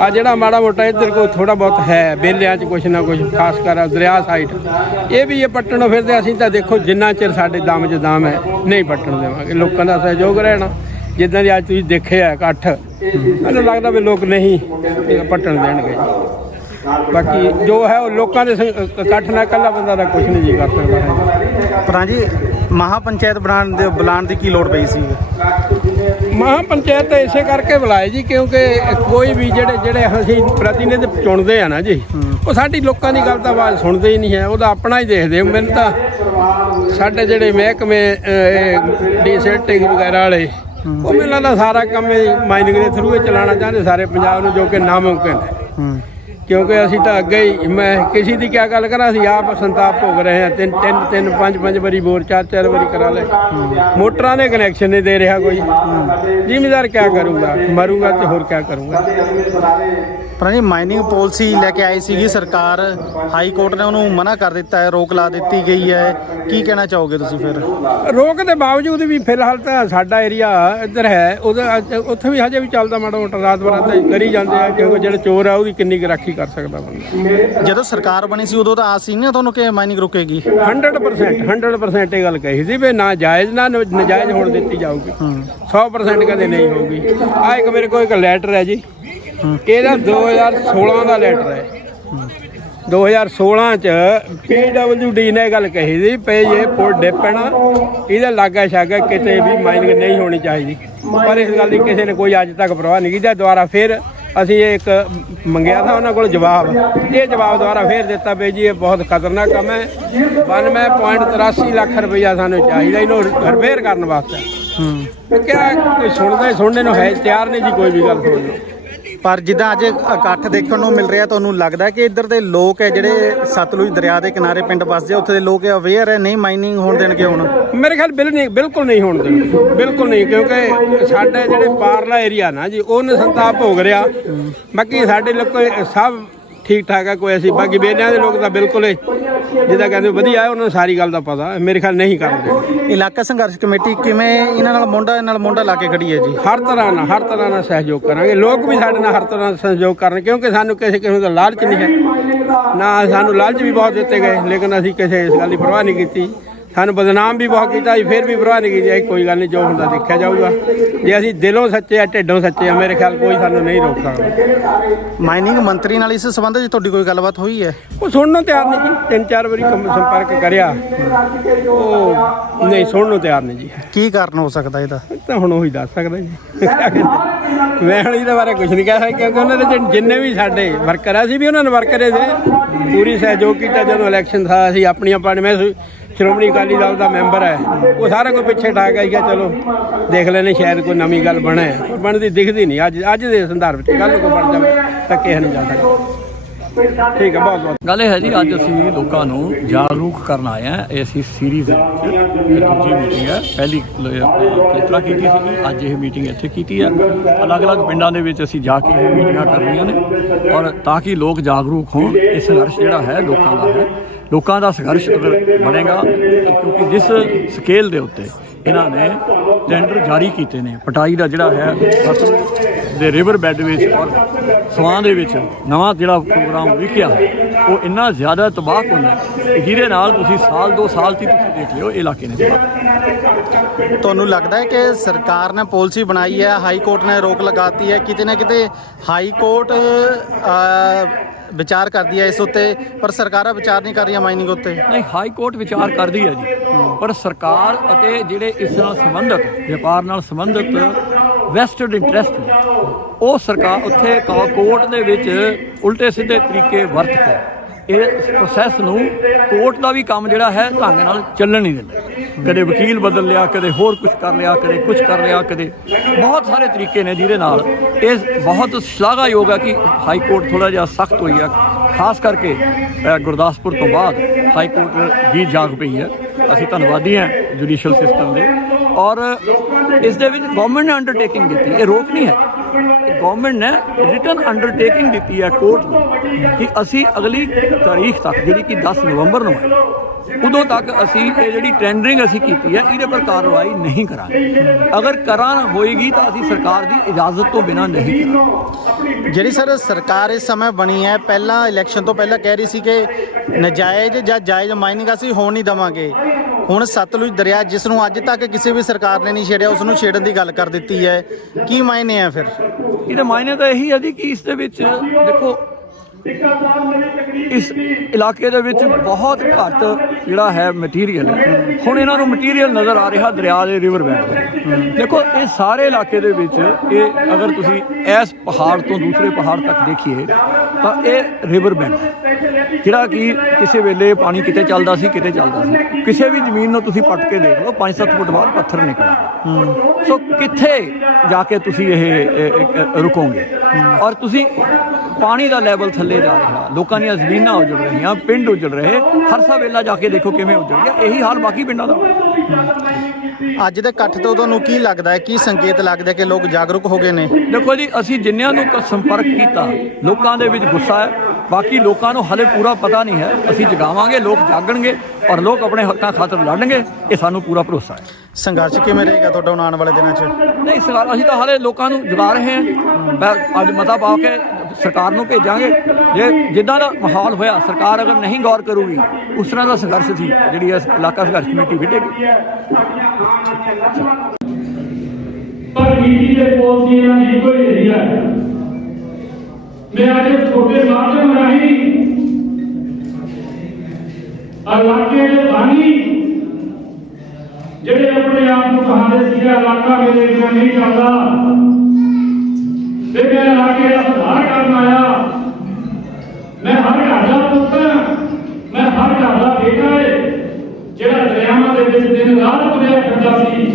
ਆ ਜਿਹੜਾ ਮਾੜਾ ਮੋਟਾ ਇੱਧਰ ਕੋਈ ਥੋੜਾ ਬਹੁਤ ਹੈ ਬੇਲਿਆਂ 'ਚ ਕੁਛ ਨਾ ਕੁਛ, ਖਾਸ ਕਰ ਦਰਿਆ ਸਾਈਡ, ਇਹ ਵੀ ਇਹ ਪੱਟਣੋਂ ਫਿਰਦੇ। ਅਸੀਂ ਤਾਂ ਦੇਖੋ ਜਿੰਨਾ ਚਿਰ ਸਾਡੇ ਦਮ 'ਚ ਦਮ ਹੈ ਨਹੀਂ ਪੱਟਣ ਦੇਵਾਂਗੇ। ਲੋਕਾਂ ਦਾ ਸਹਿਯੋਗ ਰਹਿਣਾ, ਜਿੱਦਾਂ ਦੀ ਅੱਜ ਤੁਸੀਂ ਦੇਖਿਆ ਇਕੱਠ, ਮੈਨੂੰ ਲੱਗਦਾ ਵੀ ਲੋਕ ਨਹੀਂ ਪੱਟਣ ਦੇਣਗੇ। ਬਾਕੀ ਜੋ ਹੈ ਉਹ ਲੋਕਾਂ ਦੇ ਇਕੱਠ ਨਾਲ ਇਕੱਲਾ ਬੰਦਾ ਦਾ ਕੁਛ ਨਹੀਂ ਜੀ ਕਰ ਸਕਦਾ ਹੈ। ਪਰ ਜੀ ਮਹਾ ਪੰਚਾਇਤ ਬੁਲਾਉਣ ਦੀ ਕੀ ਲੋੜ ਪਈ ਸੀ? ਮਹਾ ਪੰਚਾਇਤ ਤਾਂ ਇਸੇ ਕਰਕੇ ਬੁਲਾਏ ਜੀ, ਕਿਉਂਕਿ ਕੋਈ ਵੀ ਜਿਹੜੇ ਅਸੀਂ ਪ੍ਰਤੀਨਿਧ ਚੁਣਦੇ ਆ ਨਾ ਜੀ, ਉਹ ਸਾਡੀ ਲੋਕਾਂ ਦੀ ਗੱਲ ਤਾਂ ਆਵਾਜ਼ ਸੁਣਦੇ ਹੀ ਨਹੀਂ ਹੈ, ਉਹਦਾ ਆਪਣਾ ਹੀ ਦੇਖਦੇ। ਮੈਨੂੰ ਤਾਂ ਸਾਡੇ ਜਿਹੜੇ ਮਹਿਕਮੇ ਡੀਸਿਲਟਿੰਗ ਵਗੈਰਾ ਵਾਲੇ, ਉਹ ਮੈਨੂੰ ਲੱਗਦਾ ਸਾਰਾ ਕੰਮ ਮਾਈਨਿੰਗ ਦੇ ਥਰੂ ਚਲਾਉਣਾ ਚਾਹੁੰਦੇ ਸਾਰੇ ਪੰਜਾਬ ਨੂੰ, ਜੋ ਕਿ ਨਾਮੁਮਕਿਨ ਹੈ। ਕਿਉਂਕਿ ਅਸੀਂ ਤਾਂ ਅੱਗੇ ਹੀ, ਮੈਂ ਕਿਸੇ ਦੀ ਕਿਆ ਗੱਲ ਕਰਾਂ, ਅਸੀਂ ਆਪ ਸੰਤਾਪ ਭੋਗ ਰਹੇ ਹਾਂ। ਤਿੰਨ ਪੰਜ ਵਾਰੀ ਬੋਰ, 4 ਵਾਰੀ ਕਰਾ ਲਏ। ਮੋਟਰਾਂ ਦੇ ਕਨੈਕਸ਼ਨ ਨਹੀਂ ਦੇ ਰਿਹਾ ਕੋਈ। ਜ਼ਿਮੀਦਾਰ ਕਿਆ ਕਰੂਗਾ, ਮਰੂਗਾ ਤੇ ਹੋਰ ਕਿਆ ਕਰੂਗਾ। ਪਰ ਜੀ ਮਾਈਨਿੰਗ ਪਾਲਿਸੀ ਲੈ ਕੇ ਆਈ ਸੀਗੀ ਸਰਕਾਰ, ਹਾਈ ਕੋਰਟ ਨੇ ਉਹਨੂੰ ਮਨਾ ਕਰ ਦਿੱਤਾ ਹੈ, ਰੋਕ ਲਾ ਦਿੱਤੀ ਗਈ ਹੈ। ਕੀ ਕਹਿਣਾ ਚਾਹੋਗੇ ਤੁਸੀਂ ਫਿਰ? ਰੋਕ ਦੇ ਬਾਵਜੂਦ ਵੀ ਫਿਲਹਾਲ ਤਾਂ ਸਾਡਾ ਏਰੀਆ ਇੱਧਰ ਹੈ, ਉਹਦੇ ਉੱਥੇ ਵੀ ਹਜੇ ਵੀ ਚੱਲਦਾ ਮਾੜਾ ਮੋਟਾ, ਰਾਤ ਬਰਾਤ ਕਰੀ ਜਾਂਦੇ ਆ, ਕਿਉਂਕਿ ਜਿਹੜਾ ਚੋਰ ਆ ਉਹਦੀ ਕਿੰਨੀ ਕੁ ਰਾਖੀ ਕਰ ਸਕਦਾ ਬੰਦਾ। ਜਦੋਂ ਸਰਕਾਰ ਬਣੀ ਸੀ ਉਦੋਂ ਤਾਂ ਆਸ ਸੀ ਨਾ ਤੁਹਾਨੂੰ ਕਿ ਮਾਈਨਿੰਗ ਰੁਕੇਗੀ? 100% ਇਹ ਗੱਲ ਕਹੀ ਸੀ ਵੀ ਨਾ ਜਾਇਜ਼ ਨਾ ਨਜਾਇਜ਼ ਹੋਣ ਦਿੱਤੀ ਜਾਊਗੀ। 100% ਕਦੇ ਨਹੀਂ ਹੋਊਗੀ। ਆ ਇੱਕ ਮੇਰੇ ਕੋਲ ਇੱਕ ਲੈਟਰ ਹੈ ਜੀ, ਇਹਦਾ 2016 ਦਾ ਲੈਟਰ ਹੈ। 2016 ਚ PWD ਨੇ ਗੱਲ ਕਹੀ ਸੀ ਪਈ ਇਹ ਪੁਲ ਡਿੱਪਣਾ, ਇਹਦਾ ਲਾਗਾ ਛਾਗਾ ਕਿਤੇ ਵੀ ਮਾਈਨਿੰਗ ਨਹੀਂ ਹੋਣੀ ਚਾਹੀਦੀ, ਪਰ ਇਸ ਗੱਲ ਦੀ ਕਿਸੇ ਨੇ ਕੋਈ ਅੱਜ ਤੱਕ ਪਰਵਾਹ ਨਹੀਂ ਕੀਤੀ। ਦੁਬਾਰਾ ਫਿਰ ਅਸੀਂ ਇੱਕ ਮੰਗਿਆ था ਉਹਨਾਂ ਕੋਲ ਜਵਾਬ, ਇਹ ਜਵਾਬ ਦੁਬਾਰਾ ਫਿਰ ਦਿੱਤਾ ਵੀ ਜੀ ਇਹ ਬਹੁਤ ਖਤਰਨਾਕ ਕੰਮ ਹੈ। 92.83 ਲੱਖ ਰੁਪਈਆ ਸਾਨੂੰ ਚਾਹੀਦਾ ਇਹਨੂੰ ਰਿਪੇਅਰ ਕਰਨ ਵਾਸਤੇ। ਕਿਆ ਕੋਈ ਸੁਣਨੇ ਨੂੰ ਹੈ ਤਿਆਰ ਨਹੀਂ ਜੀ ਕੋਈ ਵੀ ਗੱਲ ਸੁਣਨ ਨੂੰ। ਪਰ ਜਿੱਦਾਂ ਅੱਜ ਇਕੱਠ ਦੇਖਣ ਨੂੰ ਮਿਲ ਰਿਹਾ, ਤੁਹਾਨੂੰ ਲੱਗਦਾ ਕਿ ਇੱਧਰ ਦੇ ਲੋਕ ਹੈ ਜਿਹੜੇ ਸਤਲੁਜ ਦਰਿਆ ਦੇ ਕਿਨਾਰੇ ਪਿੰਡ ਵੱਸਦੇ, ਉੱਥੇ ਦੇ ਲੋਕ ਅਵੇਅਰ ਹੈ, ਨਹੀਂ ਮਾਈਨਿੰਗ ਹੋਣ ਦੇਣਗੇ ਹੁਣ? ਮੇਰੇ ਖਿਆਲ ਬਿਲਕੁਲ ਨਹੀਂ ਹੋਣ ਦੇਣਗੇ, ਬਿਲਕੁਲ ਨਹੀਂ, ਕਿਉਂਕਿ ਸਾਡੇ ਜਿਹੜੇ ਪਾਰਲਾ ਏਰੀਆ ਨਾ ਜੀ ਉਹਨੇ ਸੰਤਾਪ ਭੋਗ ਰਿਹਾ। ਬਾਕੀ ਸਾਡੇ ਲੋਕ ਸਭ ਠੀਕ ਠਾਕ ਹੈ, ਕੋਈ ਅਸੀਂ ਬਾਕੀ ਬੇਲਿਆਂ ਦੇ ਲੋਕ ਤਾਂ ਬਿਲਕੁਲ ਜਿੱਦਾਂ ਕਹਿੰਦੇ ਵਧੀਆ ਹੈ, ਉਹਨਾਂ ਨੂੰ ਸਾਰੀ ਗੱਲ ਦਾ ਪਤਾ। ਮੇਰੇ ਖਿਆਲ ਨਹੀਂ ਕਰਦੇ। ਇਲਾਕਾ ਸੰਘਰਸ਼ ਕਮੇਟੀ ਕਿਵੇਂ ਇਹਨਾਂ ਨਾਲ ਮੋਢਾ ਲਾ ਕੇ ਖੜੀ ਹੈ ਜੀ? ਹਰ ਤਰ੍ਹਾਂ ਨਾਲ ਸਹਿਯੋਗ ਕਰਾਂਗੇ। ਲੋਕ ਵੀ ਸਾਡੇ ਨਾਲ ਹਰ ਤਰ੍ਹਾਂ ਨਾਲ ਸਹਿਯੋਗ ਕਰਨ, ਕਿਉਂਕਿ ਸਾਨੂੰ ਕਿਸੇ ਦਾ ਲਾਲਚ ਨਹੀਂ ਹੈ ਨਾ, ਸਾਨੂੰ ਲਾਲਚ ਵੀ ਬਹੁਤ ਦਿੱਤੇ ਗਏ, ਲੇਕਿਨ ਅਸੀਂ ਕਿਸੇ ਇਸ ਗੱਲ ਦੀ ਪਰਵਾਹ ਨਹੀਂ ਕੀਤੀ। ਸਾਨੂੰ ਬਦਨਾਮ ਵੀ ਬਹੁਤ ਕੀਤਾ, ਅਸੀਂ ਫਿਰ ਵੀ ਪਰਵਾਹ ਨਹੀਂ ਕੀਤੀ। ਕੋਈ ਗੱਲ ਨਹੀਂ, ਜੋ ਹੁੰਦਾ ਦੇਖਿਆ ਜਾਊਗਾ। ਜੇ ਅਸੀਂ ਦਿਲੋਂ ਸੱਚੇ ਆ, ਢਿੱਡੋਂ ਸੱਚੇ ਆ, ਮੇਰੇ ਖਿਆਲ ਕੋਈ ਸਾਨੂੰ ਨਹੀਂ ਰੋਕ ਸਕਦਾ। ਮਾਈਨਿੰਗ ਮੰਤਰੀ ਨਾਲ ਇਸ ਸੰਬੰਧ ਵਿੱਚ ਤੁਹਾਡੀ ਕੋਈ ਗੱਲਬਾਤ ਹੋਈ ਹੈ? ਉਹ ਸੁਣਨ ਨੂੰ ਤਿਆਰ ਨਹੀਂ ਜੀ, 3-4 ਵਾਰੀ ਸੰਪਰਕ ਕਰਿਆ, ਉਹ ਨਹੀਂ ਸੁਣਨ ਨੂੰ ਤਿਆਰ ਨਹੀਂ ਜੀ। ਕੀ ਕਾਰਨ ਹੋ ਸਕਦਾ ਇਹਦਾ? ਤਾਂ ਹੁਣ ਉਹੀ ਦੱਸ ਸਕਦਾ ਜੀ। ਮੈਂ ਹੁਣ ਇਹਦੇ ਬਾਰੇ ਕੁਝ ਨਹੀਂ ਕਹਿ ਸਕਦਾ, ਕਿਉਂਕਿ ਉਹਨਾਂ ਦੇ ਜਿੰਨੇ ਵੀ ਸਾਡੇ ਵਰਕਰ ਆ, ਅਸੀਂ ਵੀ ਉਹਨਾਂ ਨੇ ਵਰਕਰ ਦੇ ਪੂਰੀ ਸਹਿਯੋਗ ਕੀਤਾ। ਜਦੋਂ ਇਲੈਕਸ਼ਨ ਥਾ ਅਸੀਂ ਆਪਣੀਆਂ ਮੈਂ ਸ਼੍ਰੋਮਣੀ ਅਕਾਲੀ ਦਲ ਦਾ ਮੈਂਬਰ ਹੈ, ਉਹ ਸਾਰਾ ਕੋਈ ਪਿੱਛੇ ਠਾ ਗਿਆ ਸੀਗਾ, ਚਲੋ ਦੇਖ ਲੈਣੇ ਸ਼ਾਇਦ ਕੋਈ ਨਵੀਂ ਗੱਲ ਬਣੇ, ਪਰ ਬਣਦੀ ਦਿਖਦੀ ਨਹੀਂ। ਅੱਜ ਦੇ ਸੰਦਰਭ ਵਿੱਚ ਕੱਲ੍ਹ ਕੋਈ ਬਣ ਜਾਵੇ ਤਾਂ ਕਿਸੇ ਨਹੀਂ ਜਾ ਸਕਦਾ। ਠੀਕ ਹੈ, ਬਹੁਤ ਗੱਲ ਇਹ ਹੈ ਜੀ, ਅੱਜ ਅਸੀਂ ਲੋਕਾਂ ਨੂੰ ਜਾਗਰੂਕ ਕਰਨ ਆਏ ਹਾਂ। ਇਹ ਅਸੀਂ ਸੀਰੀਜ਼ ਦੇ ਵਿੱਚ ਦੂਜੀ ਮੀਟਿੰਗ ਹੈ, ਪਹਿਲੀ ਕਲਿਤਰਾ ਕੀਤੀ ਸੀ, ਅੱਜ ਇਹ ਮੀਟਿੰਗ ਇੱਥੇ ਕੀਤੀ ਹੈ। ਅਲੱਗ-ਅਲੱਗ ਪਿੰਡਾਂ ਦੇ ਵਿੱਚ ਅਸੀਂ ਜਾ ਕੇ ਇਹ ਮੀਟਿੰਗਾਂ ਕਰ ਰਹੀਆਂ ਨੇ, ਔਰ ਤਾਂ ਕਿ ਲੋਕ ਜਾਗਰੂਕ ਹੋਣ। ਇਹ ਸੰਘਰਸ਼ ਜਿਹੜਾ ਹੈ ਲੋਕਾਂ ਦਾ ਹੈ, ਲੋਕਾਂ ਦਾ ਸੰਘਰਸ਼ ਅਗਰ ਬਣੇਗਾ, ਕਿਉਂਕਿ ਜਿਸ ਸਕੇਲ ਦੇ ਉੱਤੇ ਇਹਨਾਂ ਨੇ ਟੈਂਡਰ ਜਾਰੀ ਕੀਤੇ ਨੇ, ਪਟਾਈ ਦਾ ਜਿਹੜਾ ਹੈ ਸਤਲੁਜ ਦੇ ਰਿਵਰ ਬੈੱਡ ਵਿੱਚ ਔਰ ਸਵਾਂ ਦੇ ਵਿੱਚ ਨਵਾਂ ਜਿਹੜਾ ਪ੍ਰੋਗਰਾਮ ਵਿਖਿਆ ਹੈ, ਉਹ ਇੰਨਾ ਜ਼ਿਆਦਾ ਤਬਾਹਕੁਨ ਹੈ, ਜਿਹਦੇ ਨਾਲ ਤੁਸੀਂ ਸਾਲ 2 ਸਾਲ ਦੀ ਤੁਸੀਂ ਦੇਖ ਲਿਓ ਇਲਾਕੇ ਨੇ ਤਬਾਹ। ਤੁਹਾਨੂੰ ਲੱਗਦਾ ਹੈ ਕਿ ਸਰਕਾਰ ਨੇ ਪਾਲਿਸੀ ਬਣਾਈ ਹੈ, ਹਾਈ ਕੋਰਟ ਨੇ ਰੋਕ ਲਗਾਤੀ ਹੈ, ਕਿਤੇ ਨਾ ਕਿਤੇ ਹਾਈ ਕੋਰਟ ਵਿਚਾਰ ਕਰਦੀ ਹੈ ਇਸ ਉੱਤੇ, ਪਰ ਸਰਕਾਰਾਂ ਵਿਚਾਰ ਨਹੀਂ ਕਰ ਰਹੀਆਂ ਮਾਈਨਿੰਗ ਉੱਤੇ। ਨਹੀਂ, ਹਾਈ ਕੋਰਟ ਵਿਚਾਰ ਕਰਦੀ ਹੈ ਜੀ, ਪਰ ਸਰਕਾਰ ਅਤੇ ਜਿਹੜੇ ਇਸ ਨਾਲ ਸੰਬੰਧਿਤ ਵਪਾਰ ਨਾਲ ਸੰਬੰਧਿਤ ਵੈਸਟਡ ਇੰਟਰਸਟ ਨੇ, ਉਹ ਸਰਕਾਰ ਉੱਥੇ ਕੋਰਟ ਦੇ ਵਿੱਚ ਉਲਟੇ ਸਿੱਧੇ ਤਰੀਕੇ ਵਰਤ ਕੇ ਇਸ ਪ੍ਰੋਸੈਸ ਨੂੰ, ਕੋਰਟ ਦਾ ਵੀ ਕੰਮ ਜਿਹੜਾ ਹੈ ਢੰਗ ਨਾਲ ਚੱਲਣ ਨਹੀਂ ਦਿੰਦੇ। ਕਦੇ ਵਕੀਲ ਬਦਲ ਲਿਆ, ਕਦੇ ਹੋਰ ਕੁਝ ਕਰ ਲਿਆ, ਕਦੇ ਕੁਝ ਕਰ ਲਿਆ, ਕਦੇ ਬਹੁਤ ਸਾਰੇ ਤਰੀਕੇ ਨੇ ਜਿਹਦੇ ਨਾਲ ਇਹ ਬਹੁਤ ਸ਼ਲਾਘਾਯੋਗ ਹੈ ਕਿ ਹਾਈ ਕੋਰਟ ਥੋੜ੍ਹਾ ਜਿਹਾ ਸਖਤ ਹੋਈ ਹੈ। ਖਾਸ ਕਰਕੇ ਗੁਰਦਾਸਪੁਰ ਤੋਂ ਬਾਅਦ ਹਾਈ ਕੋਰਟ ਵੀ ਜਾਗ ਪਈ ਹੈ। ਅਸੀਂ ਧੰਨਵਾਦੀ ਹਾਂ ਜੁਡੀਸ਼ੀਅਲ ਸਿਸਟਮ ਦੇ, ਔਰ ਇਸ ਦੇ ਵਿੱਚ ਗਵਰਨਮੈਂਟ ਨੇ ਅੰਡਰਟੇਕਿੰਗ ਦਿੱਤੀ, ਇਹ ਰੋਕ ਨਹੀਂ ਹੈ। ਗਵਰਨਮੈਂਟ ਨੇ ਰਿਟਨ ਅੰਡਰਟੇਕਿੰਗ ਦਿੱਤੀ ਹੈ ਕੋਰਟ ਨੂੰ ਕਿ ਅਸੀਂ ਅਗਲੀ ਤਾਰੀਖ ਤੱਕ, ਜਿਹੜੀ ਕਿ 10 ਨਵੰਬਰ ਨੂੰ ਹੈ, ਉਦੋਂ ਤੱਕ ਅਸੀਂ ਇਹ ਜਿਹੜੀ ਟੈਂਡਰਿੰਗ ਅਸੀਂ ਕੀਤੀ ਹੈ ਇਹਦੇ ਪਰ ਕਾਰਵਾਈ ਨਹੀਂ ਕਰਾਂਗੇ। ਅਗਰ ਕਰਾਂ ਹੋਏਗੀ ਤਾਂ ਅਸੀਂ ਸਰਕਾਰ ਦੀ ਇਜਾਜ਼ਤ ਤੋਂ ਬਿਨਾਂ ਨਹੀਂ ਕਰਾਂਗੇ। ਜਿਹੜੀ ਸਰ ਸਰਕਾਰ ਇਸ ਸਮੇਂ ਬਣੀ ਹੈ, ਪਹਿਲਾਂ ਇਲੈਕਸ਼ਨ ਤੋਂ ਪਹਿਲਾਂ ਕਹਿ ਰਹੀ ਸੀ ਕਿ ਨਜਾਇਜ਼ ਜਾਂ ਜਾਇਜ਼ ਮਾਈਨਿੰਗ ਅਸੀਂ ਹੋਣ ਨਹੀਂ ਦੇਵਾਂਗੇ। ਹੁਣ ਸਤਲੁਜ ਦਰਿਆ, ਜਿਸ ਨੂੰ ਅੱਜ ਤੱਕ ਕਿਸੇ ਵੀ ਸਰਕਾਰ ਨੇ ਨਹੀਂ ਛੇੜਿਆ, ਉਸ ਨੂੰ ਛੇੜਨ ਦੀ ਗੱਲ ਕਰ ਦਿੱਤੀ ਹੈ। ਕੀ ਮਾਇਨੇ ਆ ਫਿਰ? ਇਹਦੇ ਮਾਇਨੇ ਤਾਂ ਇਹੀ ਹੈ ਜੀ ਕਿ ਇਸ ਦੇ ਵਿੱਚ ਦੇਖੋ, ਇਸ ਇਲਾਕੇ ਦੇ ਵਿੱਚ ਬਹੁਤ ਘੱਟ ਜਿਹੜਾ ਹੈ ਮਟੀਰੀਅਲ ਹੈ। ਹੁਣ ਇਹਨਾਂ ਨੂੰ ਮਟੀਰੀਅਲ ਨਜ਼ਰ ਆ ਰਿਹਾ ਦਰਿਆ ਦੇ ਰਿਵਰ ਬੈਂਕ ਦੇ। ਦੇਖੋ, ਇਹ ਸਾਰੇ ਇਲਾਕੇ ਦੇ ਵਿੱਚ ਇਹ ਅਗਰ ਤੁਸੀਂ ਇਸ ਪਹਾੜ ਤੋਂ ਦੂਸਰੇ ਪਹਾੜ ਤੱਕ ਦੇਖੀਏ ਤਾਂ ਇਹ ਰਿਵਰ ਬੈਂਕ ਹੈ, ਜਿਹੜਾ ਕਿ ਕਿਸੇ ਵੇਲੇ ਪਾਣੀ ਕਿਤੇ ਚੱਲਦਾ ਸੀ, ਕਿਤੇ ਚੱਲਦਾ ਸੀ। ਕਿਸੇ ਵੀ ਜ਼ਮੀਨ ਨੂੰ ਤੁਸੀਂ ਪੱਟ ਕੇ ਦੇਖ ਲਓ, 5-7 ਫੁੱਟ ਬਾਅਦ ਪੱਥਰ ਨਿਕਲਦਾ। ਸੋ ਕਿੱਥੇ ਜਾ ਕੇ ਤੁਸੀਂ ਇਹ ਰੁਕੋਗੇ? ਔਰ ਤੁਸੀਂ ਪਾਣੀ ਦਾ ਲੈਵਲ ਥੱਲੇ ਜਾ ਰਿਹਾ, ਲੋਕਾਂ ਦੀਆਂ ਜ਼ਮੀਨਾਂ ਉਜੜ ਰਹੀਆਂ, ਪਿੰਡ ਉਜੜ ਰਹੇ। ਹਰਸਾ ਵੇਲਾ ਜਾ ਕੇ ਦੇਖੋ ਕਿਵੇਂ ਉਜੜ ਗਿਆ। ਇਹੀ ਹਾਲ ਬਾਕੀ ਪਿੰਡਾਂ ਦਾ। ਅੱਜ ਦੇ ਇਕੱਠ ਤੋਂ ਤੁਹਾਨੂੰ ਕੀ ਲੱਗਦਾ ਹੈ, ਕੀ ਸੰਕੇਤ ਲੱਗਦਾ ਕਿ ਲੋਕ ਜਾਗਰੂਕ ਹੋ ਗਏ ਨੇ? ਦੇਖੋ ਜੀ, ਅਸੀਂ ਜਿੰਨਿਆਂ ਨੂੰ ਸੰਪਰਕ ਕੀਤਾ, ਲੋਕਾਂ ਦੇ ਵਿੱਚ ਗੁੱਸਾ ਹੈ। ਬਾਕੀ ਲੋਕਾਂ ਨੂੰ ਹਲੇ ਪੂਰਾ ਪਤਾ ਨਹੀਂ ਹੈ। ਅਸੀਂ ਜਗਾਵਾਂਗੇ, ਲੋਕ ਜਾਗਣਗੇ ਔਰ ਲੋਕ ਆਪਣੇ ਹੱਕਾਂ ਖਾਤਰ ਲੜਨਗੇ, ਇਹ ਸਾਨੂੰ ਪੂਰਾ ਭਰੋਸਾ ਹੈ। ਸੰਘਰਸ਼ ਕਿਵੇਂ ਰਹੇਗਾ ਤੁਹਾਡਾ ਆਉਣ ਵਾਲੇ ਦਿਨਾਂ 'ਚ? ਨਹੀਂ, ਅਸੀਂ ਤਾਂ ਹਾਲੇ ਲੋਕਾਂ ਨੂੰ ਜਗਾ ਰਹੇ ਹਾਂ ਜੀ। ਮੈਂ ਅੱਜ ਮਤਾ ਪਾ ਕੇ ਸਰਕਾਰ ਨੂੰ ਭੇਜਾਂਗੇ। ਜੇ ਜਿੱਦਾਂ ਦਾ ਮਾਹੌਲ ਹੋਇਆ, ਸਰਕਾਰ ਅਗਰ ਨਹੀਂ ਗੌਰ ਕਰੂਗੀ, ਉਸ ਤਰ੍ਹਾਂ ਦਾ ਸੰਘਰਸ਼ ਸੀ ਜਿਹੜੀ ਇਸ ਇਲਾਕਾ ਸੰਘਰਸ਼ ਕਮੇਟੀ ਵਿੱਢੇਗੀ। ਪਰ ਨੀਤੀ ਦੇ ਕੋਲ ਦੀ ਇਹਨਾਂ ਦੀ ਕੋਈ ਨਹੀਂ ਹੈ। ਮੈਂ ਅੱਜ ਛੋਟੇ ਮਾਧਿਅਮ ਰਾਹੀਂ ਇਲਾਕੇ ਦੇ ਬਾਨੀ ਜਿਹੜੇ ਆਪਣੇ ਆਪ ਨੂੰ ਕਹਾਂਦੇ ਸੀ ਇਲਾਕਾ ਮੇਰੇ ਬਿਨਾਂ ਨਹੀਂ ਚੱਲਦਾ, ਤੇ ਮੈਂ ਇਲਾਕੇ ਦਾ ਸੁਧਾਰ ਕਰਨ ਆਇਆ। ਮੈਂ ਹਰ ਘਰ ਦਾ ਪੁੱਤ, ਮੈਂ ਹਰ ਘਰ ਦਾ ਬੇਟਾ ਹੈ ਜਿਹੜਾ ਦਰਿਆਵਾਂ ਦੇ ਵਿੱਚ ਦਿਨ ਰਾਤ ਤੁਰਿਆ ਫਿਰਦਾ ਸੀ,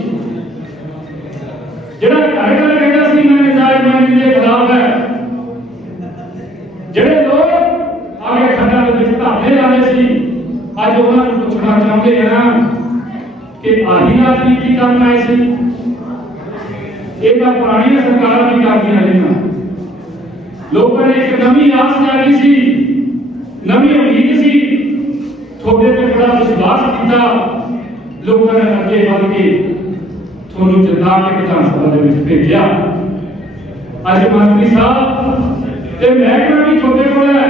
ਜਿਹੜਾ ਘਰ ਘਰ ਕਹਿੰਦਾ ਸੀ ਮੈਂ ਨਜਾਇਜ਼ ਮਾਈਨਿੰਗ ਦੇ ਖਿਲਾਫ ਹੈ। ਜਿਹੜੇ ਲੋਕ ਆਗੇ ਖੱਡਾਂ ਦੇ ਵਿੱਚ ਧਰਨੇ ਲਾਏ ਸੀ, ਅੱਜ ਉਹਨਾਂ ਨੂੰ ਪੁੱਛਣਾ ਚਾਹੁੰਦੇ ਹਾਂ ਕਿ ਆਹੀ ਰਾਜਨੀਤੀ ਕਰਨ ਆਏ ਸੀ? ਇਹ ਤਾਂ ਪੁਰਾਣੀਆਂ ਸਰਕਾਰਾਂ ਵੀ ਕਰਦੀਆਂ ਰਹੀਆਂ। ਲੋਕਾਂ ਨੇ ਇੱਕ ਨਵੀਂ ਆਸ ਜਾਗੀ ਸੀ, ਨਵੀਂ ਉਮੀਦ ਸੀ, ਤੁਹਾਡੇ ਤੇ ਬੜਾ ਵਿਸ਼ਵਾਸ ਕੀਤਾ। ਲੋਕਾਂ ਨੇ ਅੱਗੇ ਵੱਧ ਕੇ ਤੁਹਾਨੂੰ ਜਿਤਾ ਕੇ ਵਿਧਾਨ ਸਭਾ ਦੇ ਵਿੱਚ ਭੇਜਿਆ। ਅੱਜ ਮੰਤਰੀ ਸਾਹਿਬ ਤੇ ਮਹਿਕਮਾ ਵੀ ਤੁਹਾਡੇ ਕੋਲ ਹੈ।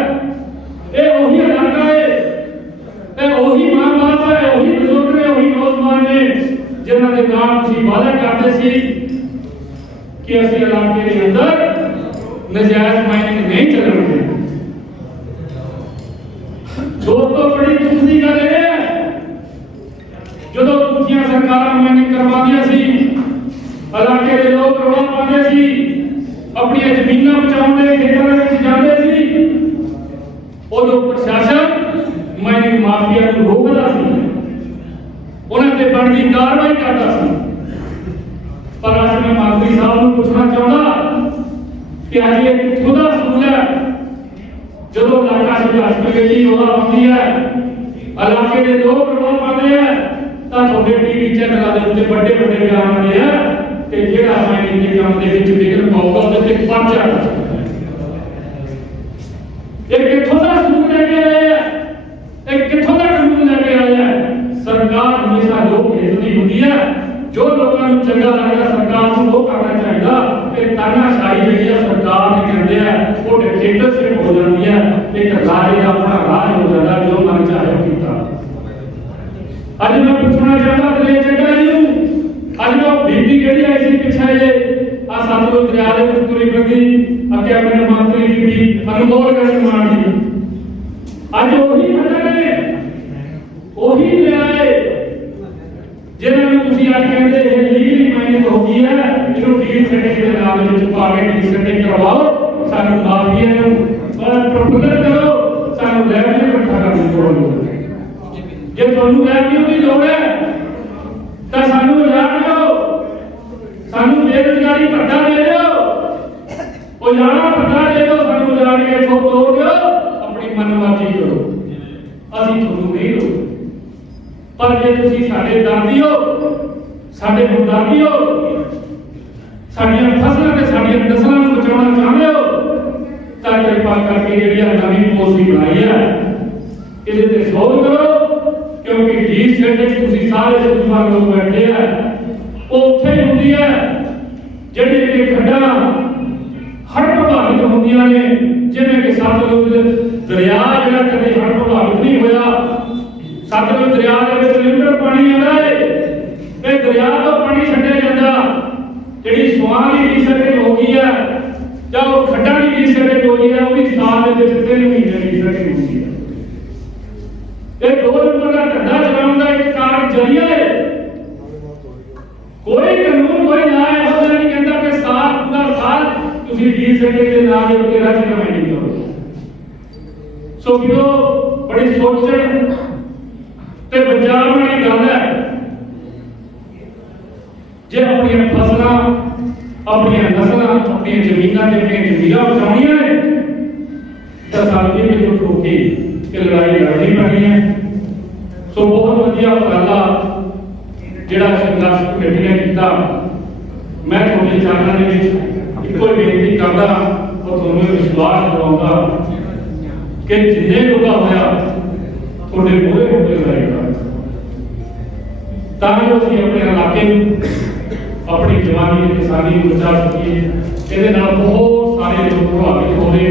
ਇਹ ਉਹੀ ਇਲਾਕਾ ਹੈ, ਇਹ ਉਹੀ ਮਾਂ-ਬਾਪ ਹੈ, ਉਹੀ ਬਜ਼ੁਰਗ ਨੇ, ਉਹੀ ਨੌਜਵਾਨ ਨੇ ਜਿਨ੍ਹਾਂ ਦੇ ਨਾਲ ਤੁਸੀਂ ਵਾਅਦਾ ਕਰਦੇ ਸੀ ਕਿ ਅਸੀਂ ਇਲਾਕੇ ਦੇ ਅੰਦਰ ਨਜਾਇਜ਼ ਮਾਈਨਿੰਗ ਨਹੀਂ ਚੱਲਣ ਦੇਣੀ। ਦੋਸਤੋ, ਬੜੀ ਦੁੱਖ ਦੀ ਗੱਲ ਇਹ ਹੈ, ਜਦੋਂ ਦੂਜੀਆਂ ਸਰਕਾਰਾਂ ਮਾਈਨਿੰਗ ਕਰਵਾਉਂਦੀਆਂ ਸੀ, ਇਲਾਕੇ ਦੇ ਲੋਕ ਰੌਲਾ ਪਾਉਂਦੇ ਸੀ, ਆਪਣੀਆਂ ਜ਼ਮੀਨਾਂ ਬਚਾਉਣ ਦੇ ਖੇਤਾਂ ਦੇ ਵਿੱਚ ਜਾਂਦੇ ਸੀ, ਉਦੋਂ ਪ੍ਰਸ਼ਾਸਨ ਮਾਈਨਿੰਗ ਮਾਫੀਆ ਨੂੰ ਰੋਕਦਾ ਸੀ, ਉਹਨਾਂ ਤੇ ਬਣਦੀ ਕਾਰਵਾਈ ਕਰਦਾ ਸੀ। ਪਰ ਅੱਜ ਮੈਂ ਮੰਤਰੀ ਸਾਹਿਬ ਨੂੰ ਪੁੱਛਣਾ ਚਾਹੁੰਦਾ ਕਿ ਅੱਜ ਇਹ ਕਿੱਥੋਂ ਦਾ ਅਸੂਲ ਹੈ? ਜਦੋਂ ਇਲਾਕਾ ਸੰਘਰਸ਼ ਕਮੇਟੀ ਰੌਲਾ ਪਾਉਂਦੀ ਹੈ, ਇਲਾਕੇ ਦੇ ਲੋਕ ਰੌਲਾ ਪਾਉਂਦੇ ਆ, ਤਾਂ ਤੁਹਾਡੇ ਟੀਵੀ ਚੈਨਲਾਂ ਦੇ ਉੱਤੇ ਵੱਡੇ ਵੱਡੇ ਬਿਆਨ ਆਉਂਦੇ ਆ ਕਿ ਜਿਹੜਾ ਮਾਈਨਿੰਗ ਦੇ ਕੰਮ ਦੇ ਵਿੱਚ ਵਿਘਨ ਪਾਊਗਾ ਉਹਦੇ ਤੇ ਪਰਚਾ ਕਰੋ। ਇਹ ਕਿੱਥੋਂ ਦਾ ਅਸੂਲ ਲੈ ਕੇ ਆਏ ਆ? ਇਹ ਕਿੱਥੋਂ ਦਾ ਕਾਨੂੰਨ ਲੈ ਕੇ ਆਏ ਆ? ਸਰਕਾਰ ਹਮੇਸ਼ਾ ਲੋਕ ਹਿੱਤ ਦੀ ਹੁੰਦੀ ਹੈ। ਜੋ ਲੋਕਾਂ ਨੂੰ ਚੰਗਾ ਲੱਗਦਾ ਸਰਕਾਰ ਨੂੰ ਉਹ ਕਰਨਾ ਚਾਹੀਦਾ। ਤੇ ਤਾਨਾਸ਼ਾਹੀ ਜਿਹੜੀ ਆ ਸਰਕਾਰ ਨੇ ਕਹਿੰਦੇ ਆ, ਉਹ ਡਿਕਟੇਟਰਸ਼ਿਪ ਹੋ ਜਾਂਦੀ ਹੈ। ਇੱਕ ਰਾਜੇ ਦਾ ਆਪਣਾ ਰਾਜ ਹੋ ਜਾਂਦਾ, ਜੋ ਮਨ ਚਾਹੇ ਉਹ ਕੀਤਾ। ਅੱਜ ਮੈਂ ਪੁੱਛਣਾ ਚਾਹੁੰਦਾ ਦਲੇਰ ਚੱਡਾ ਜੀ ਨੂੰ, ਅੱਜ ਮੈਂ ਬੀਬੀ ਕਿਹੜੀ ਆਈ ਸੀ ਪਿੱਛੇ ਜੇ ਆ ਸਤਲੁਜ ਦਰਿਆ ਦੇ ਵਿੱਚ ਤੁਰੀ ਫਿਰਦੀ, ਅੱਗੇ ਆਪਣੇ ਮੰਤਰੀ ਬੀਬੀ ਅਨਮੋਲ ਗੜ੍ਹ ਮਾਨ ਜੀ, ਅੱਜ ਉਹੀ ਖੱਡਾਂ ਨੇ, ਉਹੀ ਦਰਿਆਏ ਜਿਹਨਾਂ ਨੂੰ ਤੁਸੀਂ ਅੱਜ ਕਹਿੰਦੇ ਇਹ ਲੀਗਲੀ ਮਾਈਨਿੰਗ ਹੋ ਗਈ ਹੈ, ਇਹਨੂੰ ਡੀਲ ਸੈਟਿੰਗ ਦੇ ਨਾਮ ਵਿੱਚ ਪਾ ਕੇ ਡੀਲ ਸੈਟਿੰਗ ਕਰਵਾਓ, ਸਾਨੂੰ ਮਾਫੀਆ ਨੂੰ ਪ੍ਰਫੁੱਲਤ ਕਰੋ, ਸਾਨੂੰ ਰੈਵਨਿਊ ਇਕੱਠਾ ਕਰਨ ਦੀ ਲੋੜ ਹੈ। ਜੇ ਤੁਹਾਨੂੰ ਰੈਵਨਿਊ ਦੀ ਲੋੜ ਹੈ ਤਾਂ ਸਾਨੂੰ ਉਜਾੜ ਦਿਓ, ਸਾਨੂੰ ਬੇਰੁਜ਼ਗਾਰੀ ਭੱਤਾ ਦੇ ਦਿਓ, ਉਜਾੜਾ ਭੱਤਾ ਦੇ ਦਿਓ, ਸਾਨੂੰ ਉਜਾੜ ਕੇ ਇੱਥੋਂ ਤੋੜ ਦਿਓ, ਆਪਣੀ ਮਨਮਰਜ਼ੀ ਕਰੋ, ਅਸੀਂ ਤੁਹਾਨੂੰ ਨਹੀਂ ਰੋਕਦੇ। ਪਰ ਜੇ ਤੁਸੀਂ ਸਾਡੇ ਦਾਦੀ ਹੋ, ਸਾਡੇ ਹਮਦਰਦੀ ਹੋ, ਸਾਡੀਆਂ ਫਸਲਾਂ ਤੇ ਸਾਡੀਆਂ ਨਸਲਾਂ ਨੂੰ ਬਚਾਉਣਾ ਚਾਹੁੰਦੇ ਹੋ ਤਾਂ ਕਿਰਪਾ ਕਰਕੇ ਜਿਹੜੀ ਨਵੀਂ ਪਾਲਿਸੀ ਬਣਾਈ ਹੈ ਇਹਦੇ ਤੇ ਸੋਧ ਕਰੋ, ਕਿਉਂਕਿ ਡੀ ਸੈਟ ਵਿੱਚ ਤੁਸੀਂ ਸਾਰੇ ਸੂਝਵਾਨ ਲੋਕ ਬੈਠੇ ਆ, ਉਹ ਉੱਥੇ ਹੀ ਹੁੰਦੀ ਹੈ ਜਿਹੜੇ ਕਿ ਖੱਡਾਂ ਹੜ੍ਹ ਪ੍ਰਭਾਵਿਤ ਹੁੰਦੀਆਂ ਨੇ, ਜਿਵੇਂ ਕਿ ਸਤਲੁਜ ਦਰਿਆ ਜਿਹੜਾ ਕਦੇ ਹੜ੍ਹ ਪ੍ਰਭਾਵਿਤ ਨਹੀਂ ਹੋਇਆ। ਸਤਲੁਜ ਦਰਿਆ ਦੇ ਵਿੱਚ ਲਿਮਟਡ ਪਾਣੀ ਆਉਂਦਾ ਹੈ, ਇਹ ਦਰਿਆ ਤੋਂ ਪਾਣੀ ਛੱਡਿਆ ਜਾਂਦਾ, ਜਿਹੜੀ ਸਵਾਂ ਦੀ ਰੀਸੈਟਿੰਗ ਹੋ ਗਈ ਹੈ ਜਾਂ ਉਹ ਖੱਡਾਂ ਦੀ ਰੀਸੈਟਿੰਗ ਹੋ ਗਈ ਹੈ, ਉਹ ਵੀ ਸਾਲ ਦੇ ਵਿੱਚ 3 ਮਹੀਨੇ ਦੀ ਰੀਸੈਟਿੰਗ ਹੁੰਦੀ ਹੈ। ਇਹ 2 ਨੰਬਰ ਦਾ ਧੰਦਾ ਚਲਾਉਣ ਦਾ ਇੱਕ ਕਾਰਨ ਜ਼ਰੀਆ ਹੈ। ਕੋਈ ਕਾਨੂੰਨ ਕੋਈ ਨਾ ਇਹੋ ਜਿਹਾ ਨਹੀਂ ਕਹਿੰਦਾ ਕਿ ਸਾਲ ਪੂਰਾ ਸਾਲ ਤੁਸੀਂ ਰੀਸੈਟਿੰਗ ਦੇ ਨਾਮ ਦੇ ਉੱਤੇ ਰਾਜ ਕਮਾਈ ਕਰੋ। ਸੋ ਵੀਰੋ, ਬੜੀ ਸੋਚਣ ਤੇ ਪੰਜਾਬ ਵਾਲੀ ਗੱਲ ਹੈ, ਜੇ ਆਪਣੀਆਂ ਫਸਲਾਂ, ਆਪਣੀਆਂ ਨਸਲਾਂ, ਆਪਣੀਆਂ ਜ਼ਮੀਨਾਂ ਤੇ ਆਪਣੀਆਂ ਜ਼ਮੀਰਾਂ ਬਚਾਉਣੀਆਂ ਨੇ ਤਾਂ ਸਾਨੂੰ ਇਹ ਵੀ ਠੋਕੀ ਕਿ ਲੜਾਈ ਲੜਨੀ ਪੈਣੀ ਹੈ। ਸੋ ਬਹੁਤ ਵਧੀਆ ਉਪਰਾਲਾ ਜਿਹੜਾ ਸੰਘਰਸ਼ ਕਮੇਟੀ ਨੇ ਕੀਤਾ। ਮੈਂ ਤੁਹਾਡੇ ਚਰਨਾਂ ਦੇ ਵਿੱਚ ਇੱਕੋ ਹੀ ਬੇਨਤੀ ਕਰਦਾ ਔਰ ਤੁਹਾਨੂੰ ਇਹ ਵਿਸ਼ਵਾਸ ਦਿਵਾਉਂਦਾ ਕਿ ਜਿੰਨੇ ਲੋਕਾਂ ਹੋਇਆ ਤੁਹਾਡੇ ਮੂਹਰੇ ਹੋ ਕੇ ਲੜਾਈ ਕਰਾਂਗੇ, ਤਾਂ ਜੋ ਅਸੀਂ ਆਪਣੇ ਇਲਾਕੇ ਨੂੰ, ਆਪਣੀ ਜਵਾਨੀ ਤੇ ਕਿਸਾਨੀ ਨੂੰ ਬਚਾ ਸਕੀਏ। ਇਹਦੇ ਨਾਲ ਬਹੁਤ ਸਾਰੇ ਲੋਕ ਪ੍ਰਭਾਵਿਤ ਹੋ ਰਹੇ।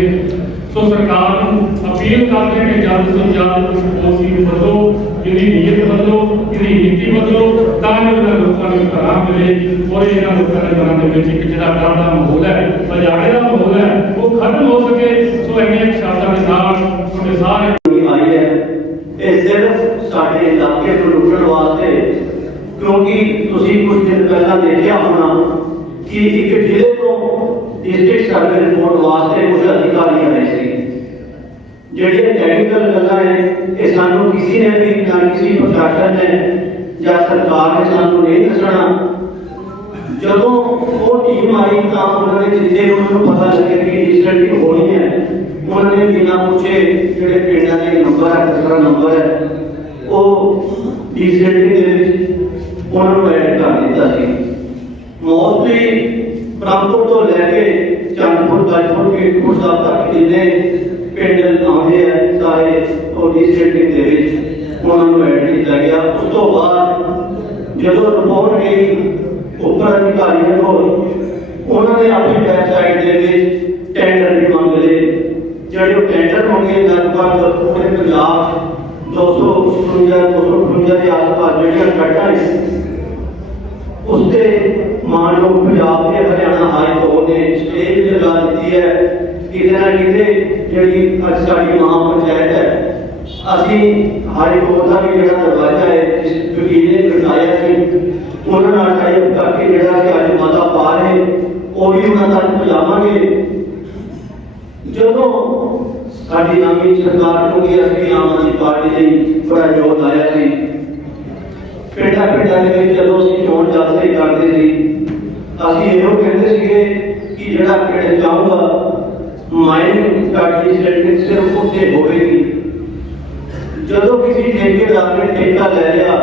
ਸੋ ਸਰਕਾਰ ਨੂੰ ਅਪੀਲ ਕਰਦੇ ਹਾਂ ਕਿ ਜਲਦ ਤੋਂ ਜਲਦ ਇਸ ਪਾਲਿਸੀ ਨੂੰ ਬਦਲੋ, ਇਹਦੀ ਨੀਅਤ ਬਦਲੋ, ਇਹਦੀ ਨੀਤੀ ਬਦਲੋ, ਤਾਂ ਜੋ ਇਹਨਾਂ ਲੋਕਾਂ ਨੂੰ ਆਰਾਮ ਮਿਲੇ ਔਰ ਇਹਨਾਂ ਲੋਕਾਂ ਦੇ ਮਨਾਂ ਦੇ ਵਿੱਚ ਇੱਕ ਜਿਹੜਾ ਡਰ ਦਾ ਮਾਹੌਲ ਹੈ, ਉਜਾੜੇ ਦਾ ਮਾਹੌਲ ਹੈ, ਉਹ ਖਤਮ ਹੋ ਸਕੇ। ਸੋ ਇੰਨੇ ਸ਼ਬਦਾਂ ਦੇ ਨਾਲ ਤੁਹਾਡੇ ਸਾਰੇ आई है, ये सिर्फ साडे इलाके को लुटण वास्ते, क्योंकि तुसीं कुछ दिन पहला देखा होना कि एक जिले तो डिस्ट्रिक्ट सर्वे रिपोर्ट वास्ते कुछ अधिकारी आए थे। ਜਿਹੜੀਆਂ ਟੈਕਨੀਕਲ ਗੱਲਾਂ ਹੈ ਇਹ ਸਾਨੂੰ ਕਿਸੇ ਨੇ ਵੀ, ਨਾ ਕਿਸੇ ਪ੍ਰਸ਼ਾਸਨ ਨੇ ਜਾਂ ਸਰਕਾਰ ਨੇ ਸਾਨੂੰ ਨਹੀਂ ਦੱਸਣਾ। ਜਦੋਂ ਉਹ ਟੀਮ ਆਈ ਤਾਂ ਉਹਨਾਂ ਨੇ ਜਿੱਥੇ ਉਹਨਾਂ ਨੂੰ ਪਤਾ ਲੱਗਿਆ ਕਿ ਡਿਸਟ੍ਰਿਕਟ ਹੋਣੀ ਹੈ, ਉਹਨਾਂ ਨੇ ਬਿਨਾਂ ਪੁੱਛੇ ਜਿਹੜੇ ਪਿੰਡਾਂ ਦੇ ਨੰਬਰ ਹੈ, ਦੂਸਰਾ ਨੰਬਰ ਹੈ, ਉਹ ਡਿਸਟ੍ਰਿਕਟ ਦੇ ਵਿੱਚ ਉਹਨਾਂ ਨੂੰ ਐਡ ਕਰ ਦਿੱਤਾ ਸੀ। ਮੋਸਟਲੀ ਬ੍ਰਹਮਪੁਰ ਤੋਂ ਲੈ ਕੇ ਚੰਦਪੁਰ, ਗਾਜਪੁਰ, ਕੀਰਤਪੁਰ ਸਾਹਿਬ ਤੱਕ ਜਿੰਨੇ ਪਿੰਡ ਆਉਂਦੇ ਆ ਸਾਰੇ ਉਹ ਡਿਸਟ੍ਰਿਕਟ ਦੇ ਵਿੱਚ ਉਹਨਾਂ ਨੂੰ ਐਡ ਕੀਤਾ ਗਿਆ। ਉਸ ਤੋਂ ਬਾਅਦ ਜਦੋਂ ਰਿਪੋਰਟ ਗਈ ਉੱਪਰ ਅਧਿਕਾਰੀਆਂ ਕੋਲ, ਉਹਨਾਂ ਨੇ ਆਪਣੀ ਵੈਬਸਾਈਟ ਦੇ ਵਿੱਚ ਟੈਂਡਰ ਵੀ ਮੰਗ ਲਏ। ਜਿਹੜੇ ਉਹ ਟੈਂਡਰ ਮੰਗੇ ਲਗਭਗ ਪੂਰੇ ਪੰਜਾਬ 258 ਦੇ ਆਸ-ਪਾਸ ਜਿਹੜੀਆਂ ਖੱਡਾਂ ਨੇ, ਉਸ ਤੇ ਮਾਨਯੋਗ ਪੰਜਾਬ ਤੇ ਹਰਿਆਣਾ ਹਾਈ ਕੋਰਟ ਨੇ ਸਟੇ ਵੀ ਲਗਾ ਦਿੱਤੀ ਹੈ। ਕਿਤੇ ਨਾ ਕਿਤੇ ਜਿਹੜੀ ਅੱਜ ਸਾਡੀ ਮਹਾਪੰਚਾਇਤ ਹੈ, ਅਸੀਂ ਹਾਈ ਕੋਰਟ ਦਾ ਵੀ ਜਿਹੜਾ ਦਰਵਾਜ਼ਾ ਹੈ ਜਿਸ ਵਕੀਲ ਨੇ ਖੜਕਾਇਆ ਸੀ, ਉਹਨਾਂ ਨਾਲ ਟਾਈਪ ਕਰਕੇ ਜਿਹੜਾ ਅਸੀਂ ਅੱਜ ਮਤਾ ਪਾ ਰਹੇ ਉਹ ਵੀ ਉਹਨਾਂ ਤੱਕ ਪਹੁੰਚਾਵਾਂਗੇ। ਜਦੋਂ ਸਾਡੀ ਨਵੀਂ ਸਰਕਾਰ ਨੂੰ ਅਸੀਂ ਆਮ ਆਦਮੀ ਪਾਰਟੀ ਨੇ ਬੜਾ ਜ਼ੋਰ ਲਾਇਆ ਸੀ, ਪਿੰਡਾਂ ਦੇ ਵਿੱਚ ਜਦੋਂ ਅਸੀਂ ਚੋਣ ਜਾਬਤੇ ਕਰਦੇ ਸੀ, ਅਸੀਂ ਇਹੋ ਕਹਿੰਦੇ ਸੀਗੇ ਕਿ ਜਿਹੜਾ ਪਿੰਡ ਚਾਹੂਗਾ ਮਾਈਨਿੰਗ ਕਾਰਡੀ ਸੈਟਿੰਗ ਸਿਰਫ ਉੱਥੇ ਹੋਵੇਗੀ। ਜਦੋਂ ਕਿਸੇ ਠੇਕੇਦਾਰ ਨੇ ਠੇਕਾ ਲੈ ਲਿਆ,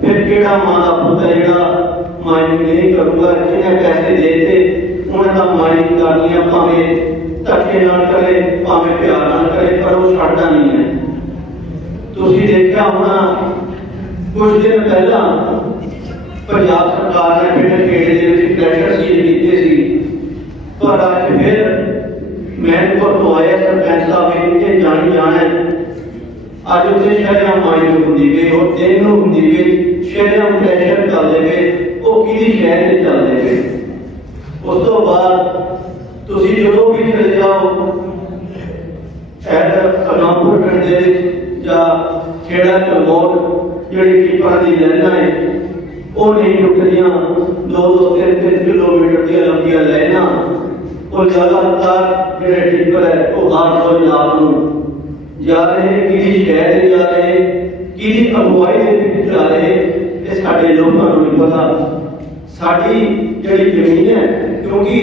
ਫਿਰ ਕਿਹੜਾ ਮਾਂ ਦਾ ਪੁੱਤ ਹੈ ਜਿਹੜਾ ਮਾਈਨਿੰਗ ਨਹੀਂ ਕਰੂਗਾ। ਜਿਹਨੇ ਪੈਸੇ ਦੇ ਦਿੱਤੇ ਉਹਨੇ ਤਾਂ ਮਾਈਨਿੰਗ ਕਰਨੀ ਆ, ਭਾਵੇਂ ਧੱਕੇ ਨਾਲ ਕਰੇ, ਭਾਵੇਂ ਪਿਆਰ ਨਾਲ ਕਰੇ, ਪਰ ਉਹ ਛੱਡਦਾ ਨਹੀਂ ਹੈ। ਤੁਸੀਂ ਦੇਖਿਆ ਹੋਣਾ ਕੁਝ ਦਿਨ ਪਹਿਲਾਂ ਪੰਜਾਬ ਸਰਕਾਰ ਨੇ ਪਿੰਡ ਖੇੜੇ ਦੇ ਵਿੱਚ ਪ੍ਰੈਸ਼ਰ ਸੀਲ ਕੀਤੇ ਸੀ, ਪਰ ਅੱਜ ਫਿਰ ਮੈਂ ਤੋਂ ਆਇਆ ਸਰਪੰਚ ਸਾਹਿਬ ਇਹ ਜਾਣਾ ਹੈ। ਅੱਜ ਉੱਥੇ ਸ਼ਹਿਰਾਂ ਮਾਈਨਿੰਗ ਹੁੰਦੀ ਗਈ, ਉਹ ਦਿਨ ਨੂੰ ਹੁੰਦੀ ਗਈ, ਸ਼ਹਿਰਾਂ ਪ੍ਰੈਸ਼ਰ ਚੱਲਦੇ ਗਏ, ਉਹ ਕਿਹਦੀ ਸ਼ਹਿਰ ਤੇ ਚੱਲਦੇ ਗਏ। ਉਸ ਤੋਂ ਬਾਅਦ ਤੁਸੀਂ ਜਦੋਂ ਵੀ ਚਲੇ ਜਾਓ ਸ਼ਾਇਦ ਅਨਾਮਪੁਰ ਪਿੰਡ ਦੇ ਵਿੱਚ ਜਾਂ ਖੇੜਾ ਚਲਮੋੜ ਜਿਹੜੀ ਟਿੱਪਾਂ ਦੀ ਲਾਈਨਾਂ ਹੈ ਉਹ ਨਹੀਂ ਟੁੱਟਦੀਆਂ। 2-3 ਕਿਲੋਮੀਟਰ ਦੀਆਂ ਲੰਬੀਆਂ ਲਾਈਨਾਂ ਉਹ ਲਗਾਤਾਰ ਜਿਹੜੇ ਟਿੱਪਰ ਹੈ ਉਹ ਹਰ ਰੋਜ਼ ਰਾਤ ਨੂੰ ਜਾ ਰਹੇ, ਕਿਹਦੀ ਸ਼ਹਿਰ ਦੇ ਜਾ ਰਹੇ, ਕਿਹਦੀ ਅਗਵਾਈ ਦੇ ਵਿੱਚ ਜਾ ਰਹੇ, ਇਹ ਸਾਡੇ ਲੋਕਾਂ ਨੂੰ ਨਹੀਂ ਪਤਾ। ਸਾਡੀ ਜਿਹੜੀ ਜ਼ਮੀਨ ਹੈ, ਕਿਉਂਕਿ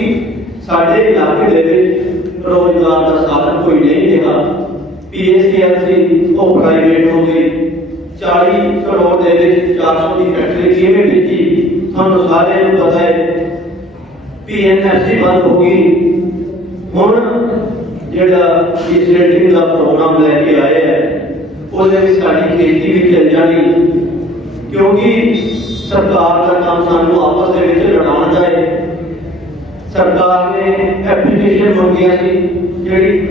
ਸਾਡੇ ਇਲਾਕੇ ਦੇ ਵਿੱਚ ਰੋਜ਼ਗਾਰ ਦਾ ਸਾਧਨ ਕੋਈ ਨਹੀਂ ਹੈਗਾ। PSCLC ਉਹ ਪ੍ਰਾਈਵੇਟ ਹੋ ਗਈ। 40 ਕਰੋੜ ਦੇ ਵਿੱਚ 400 ਦੀ ਫੈਕਟਰੀ ਕਿਵੇਂ ਕੀਤੀ ਸਾਨੂੰ ਸਾਰਿਆਂ ਨੂੰ ਪਤਾ ਹੈ। PNFC ਬੰਦ ਹੋ ਗਈ। ਹੁਣ ਜਿਹੜਾ ਰੀਸੈਟਿੰਗ ਦਾ ਪ੍ਰੋਗਰਾਮ ਲੈ ਕੇ ਆਏ ਹੈ ਉਹਦੇ ਵਿੱਚ ਸਾਡੀ ਖੇਤੀ ਵੀ ਚੱਲ ਜਾਣੀ, ਕਿਉਂਕਿ ਸਰਕਾਰ ਦਾ ਕੰਮ ਸਾਨੂੰ ਆਪਸ ਦੇ ਵਿੱਚ ਲੜਾਉਣਾ ਹੈ। ਸਰਕਾਰ ਨੇ ਐਪਲੀਕੇਸ਼ਨ ਮੰਗੀਆਂ ਸੀ, ਜਿਹੜੀ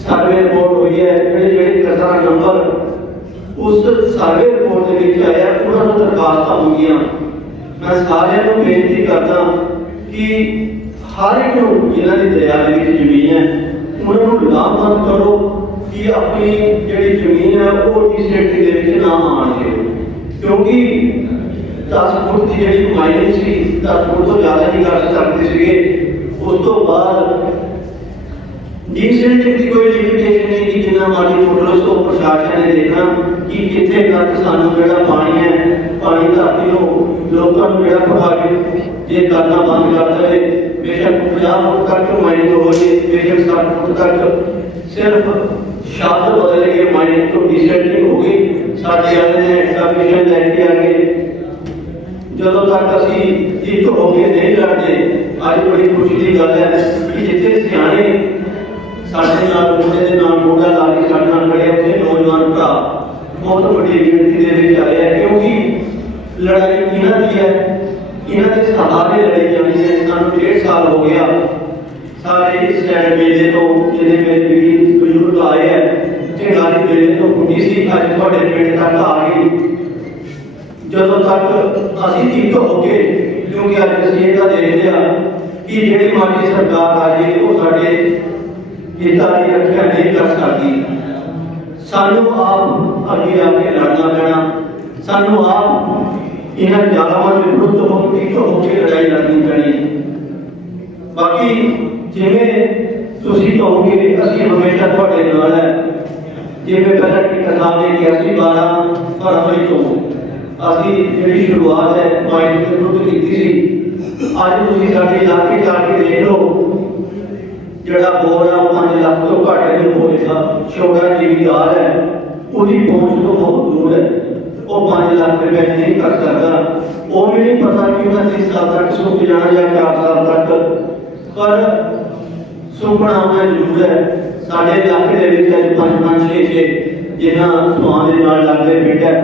ਸਰਵੇ ਰਿਪੋਰਟ ਹੋਈ ਹੈ, ਜਿਹੜੇ ਕਿਸਾਨ ਨੰਬਰ ਉਸ ਸਰਵੇ ਰਿਪੋਰਟ ਦੇ ਵਿੱਚ ਆਇਆ ਉਹਨਾਂ ਨੂੰ ਦਰਖਾਸਤਾਂ ਮੰਗੀਆਂ। ਮੈਂ ਸਾਰਿਆਂ ਨੂੰ ਬੇਨਤੀ ਕਰਦਾ ਕਿ ਹਰ ਇੱਕ ਨੂੰ ਜਿਨ੍ਹਾਂ ਦੀ ਦਰਿਆ ਦੇ ਵਿੱਚ ਜ਼ਮੀਨ ਹੈ ਉਹਨਾਂ ਨੂੰ ਲਾਭਬੰਦ ਕਰੋ ਕਿ ਆਪਣੀ ਜਿਹੜੀ ਜ਼ਮੀਨ ਹੈ ਉਹ ਡੀਸਟ੍ਰਿਕਟ ਦੇ ਵਿੱਚ ਨਾ ਆਉਣਗੇ, ਕਿਉਂਕਿ 10 ਫੁੱਟ ਦੀ ਜਿਹੜੀ ਮਾਈਨਿੰਗ ਸੀ 10 ਫੁੱਟ ਤੋਂ ਜ਼ਿਆਦਾ ਨਹੀਂ ਕਰ ਸਕਦੇ ਸੀਗੇ। ਉਸ ਤੋਂ ਬਾਅਦ ਡੀਸਟ੍ਰਿਕਟ ਦੀ ਕੋਈ ਲਿਮਿਟੇਸ਼ਨ ਨਹੀਂ ਕਿ ਜਿੰਨਾ ਮਰਜ਼ੀ ਫੁੱਟ ਲਓ। ਤੋਂ ਪ੍ਰਸ਼ਾਸਨ ਨੇ ਦੇਖਣਾ ਕਿ ਕਿੱਥੇ ਤੱਕ ਸਾਨੂੰ ਜਿਹੜਾ ਪਾਣੀ ਹੈ, ਪਾਣੀ ਧਰਤੀ ਨੂੰ ਲੋਕਾਂ ਨੂੰ ਜਿਹੜਾ ਪਕਾ ਕੇ ਜੇ ਕਰਨਾ ਬੰਦ ਕਰ ਦੇਵੇ, ਬੇਸ਼ੱਕ 50 ਫੁੱਟ ਤੱਕ ਮਾਈਨਿੰਗ ਹੋ ਜੇ, ਬੇਸ਼ੱਕ 60 ਫੁੱਟ ਤੱਕ ਸਿਰਫ ਸ਼ਬਦ ਬਦਲ ਕੇ ਮਾਈਨਿੰਗ ਤੋਂ ਡੀਸਟ੍ਰਿਕਟ ਹੋ ਗਈ। ਸਾਡੇ ਵਾਲੇ ਨੇ ਐਕਸਟ੍ਰਾਕਸ਼ਨ ਲੈ ਕੇ ਆ ਗਏ। ਜਦੋਂ ਤੱਕ ਅਸੀਂ ਇੱਕ ਹੋ ਕੇ ਨਹੀਂ ਲੜਦੇ, ਅੱਜ ਬੜੀ ਖੁਸ਼ੀ ਦੀ ਗੱਲ ਹੈ ਕਿ ਜਿੱਥੇ ਸਿਆਣੇ ਸਾਡੇ ਨਾਲ ਮੋਢੇ ਦੇ ਨਾਲ ਮੋਢਾ ਲਾ ਕੇ ਸਾਡੇ ਨਾਲ ਖੜੇ, ਉੱਥੇ ਨੌਜਵਾਨ ਭਰਾ ਬਹੁਤ ਵੱਡੀ ਗਿਣਤੀ ਦੇ ਵਿੱਚ ਆਏ ਹੈ, ਕਿਉਂਕਿ ਲੜਾਈ ਇਹਨਾਂ ਦੀ ਹੈ, ਇਹਨਾਂ ਦੇ ਸਹਾਰੇ ਲੜੀ ਜਾਣੀ ਹੈ। ਸਾਨੂੰ 1.5 ਸਾਲ ਹੋ ਗਿਆ ਸਾਰੇ ਇਸ ਸਟੈਂਡ ਮੇਲੇ ਤੋਂ, ਜਿਹਦੇ ਮੇਰੇ ਵੀ ਬਜ਼ੁਰਗ ਆਏ ਹੈ, ਝੰਡਾਰੀ ਮੇਲੇ ਤੋਂ ਹੁੰਦੀ ਸੀ, ਅੱਜ ਤੁਹਾਡੇ ਪਿੰਡ ਤੱਕ ਆ ਗਈ। ਜਦੋਂ ਤੱਕ ਅਸੀਂ ਇੱਕ ਹੋ ਕੇ, ਕਿਉਂਕਿ ਅੱਜ ਅਸੀਂ ਇਹਦਾ ਦੇਖ ਲਿਆ ਕਿ ਜਿਹੜੀ ਮਰਜ਼ੀ ਸਰਕਾਰ ਆ ਜਾਏ ਉਹ ਸਾਡੇ ਹਿੱਤਾਂ ਦੀ ਰੱਖਿਆ ਨਹੀਂ ਕਰ ਸਕਦੀ। ਸਾਨੂੰ ਆਪ ਅੱਗੇ ਆ ਕੇ ਲੜਨਾ ਪੈਣਾ, ਸਾਨੂੰ ਆਪ ਇਹਨਾਂ ਜ਼ਾਲਮਾਂ ਦੇ ਵਿਰੁੱਧ ਇੱਕ ਹੋ ਕੇ ਲੜਾਈ ਲੜਨੀ ਪੈਣੀ। ਬਾਕੀ ਜਿਵੇਂ ਤੁਸੀਂ ਕਹੋਗੇ ਅਸੀਂ ਹਮੇਸ਼ਾ ਤੁਹਾਡੇ ਨਾਲ ਹੈ। ਜਿਵੇਂ ਪਹਿਲਾਂ ਟਿੱਕਾ ਸਾਹਿਬ ਨੇ ਕਿਹਾ ਸੀ 12 ਫਰਵਰੀ ਤੋਂ ਅਸੀਂ ਜਿਹੜੀ ਸ਼ੁਰੂਆਤ ਹੈ ਮਾਈਨਿੰਗ ਦੇ ਵਿਰੁੱਧ ਕੀਤੀ ਸੀ। ਅੱਜ ਤੁਸੀਂ ਸਾਡੇ ਇਲਾਕੇ ਜਾ ਕੇ ਦੇਖ ਲਓ, ਜਿਹੜਾ ਬੋਰ ਹੈ ਉਹ 5 ਲੱਖ ਤੋਂ ਘੱਟ ਨਹੀਂ ਹੋਏਗਾ। ਛੋਟਾ ਜ਼ਿਮੀਂਦਾਰ ਹੈ, ਉਹਦੀ ਪਹੁੰਚ ਤੋਂ ਬਹੁਤ ਦੂਰ ਹੈ, ਉਹ 5 ਲੱਖ ਰੁਪਏ ਨਹੀਂ ਕਰ ਸਕਦਾ। ਉਹ ਵੀ ਨਹੀਂ ਪਤਾ ਕਿ ਉਹਨਾਂ 3 ਸਾਲ ਤੱਕ ਸੁੱਕ ਜਾਣਾ ਜਾਂ 4 ਸਾਲ ਤੱਕ, ਪਰ ਸੁੱਕਣਾ ਹੋਣਾ ਜ਼ਰੂਰ ਹੈ। ਸਾਡੇ ਇਲਾਕੇ ਦੇ ਵਿੱਚ 5-5, 6-6 ਜਿਹਨਾਂ ਸੁਆਂ ਦੇ ਨਾਲ ਲੱਗਦੇ ਪਿੰਡ ਹੈ,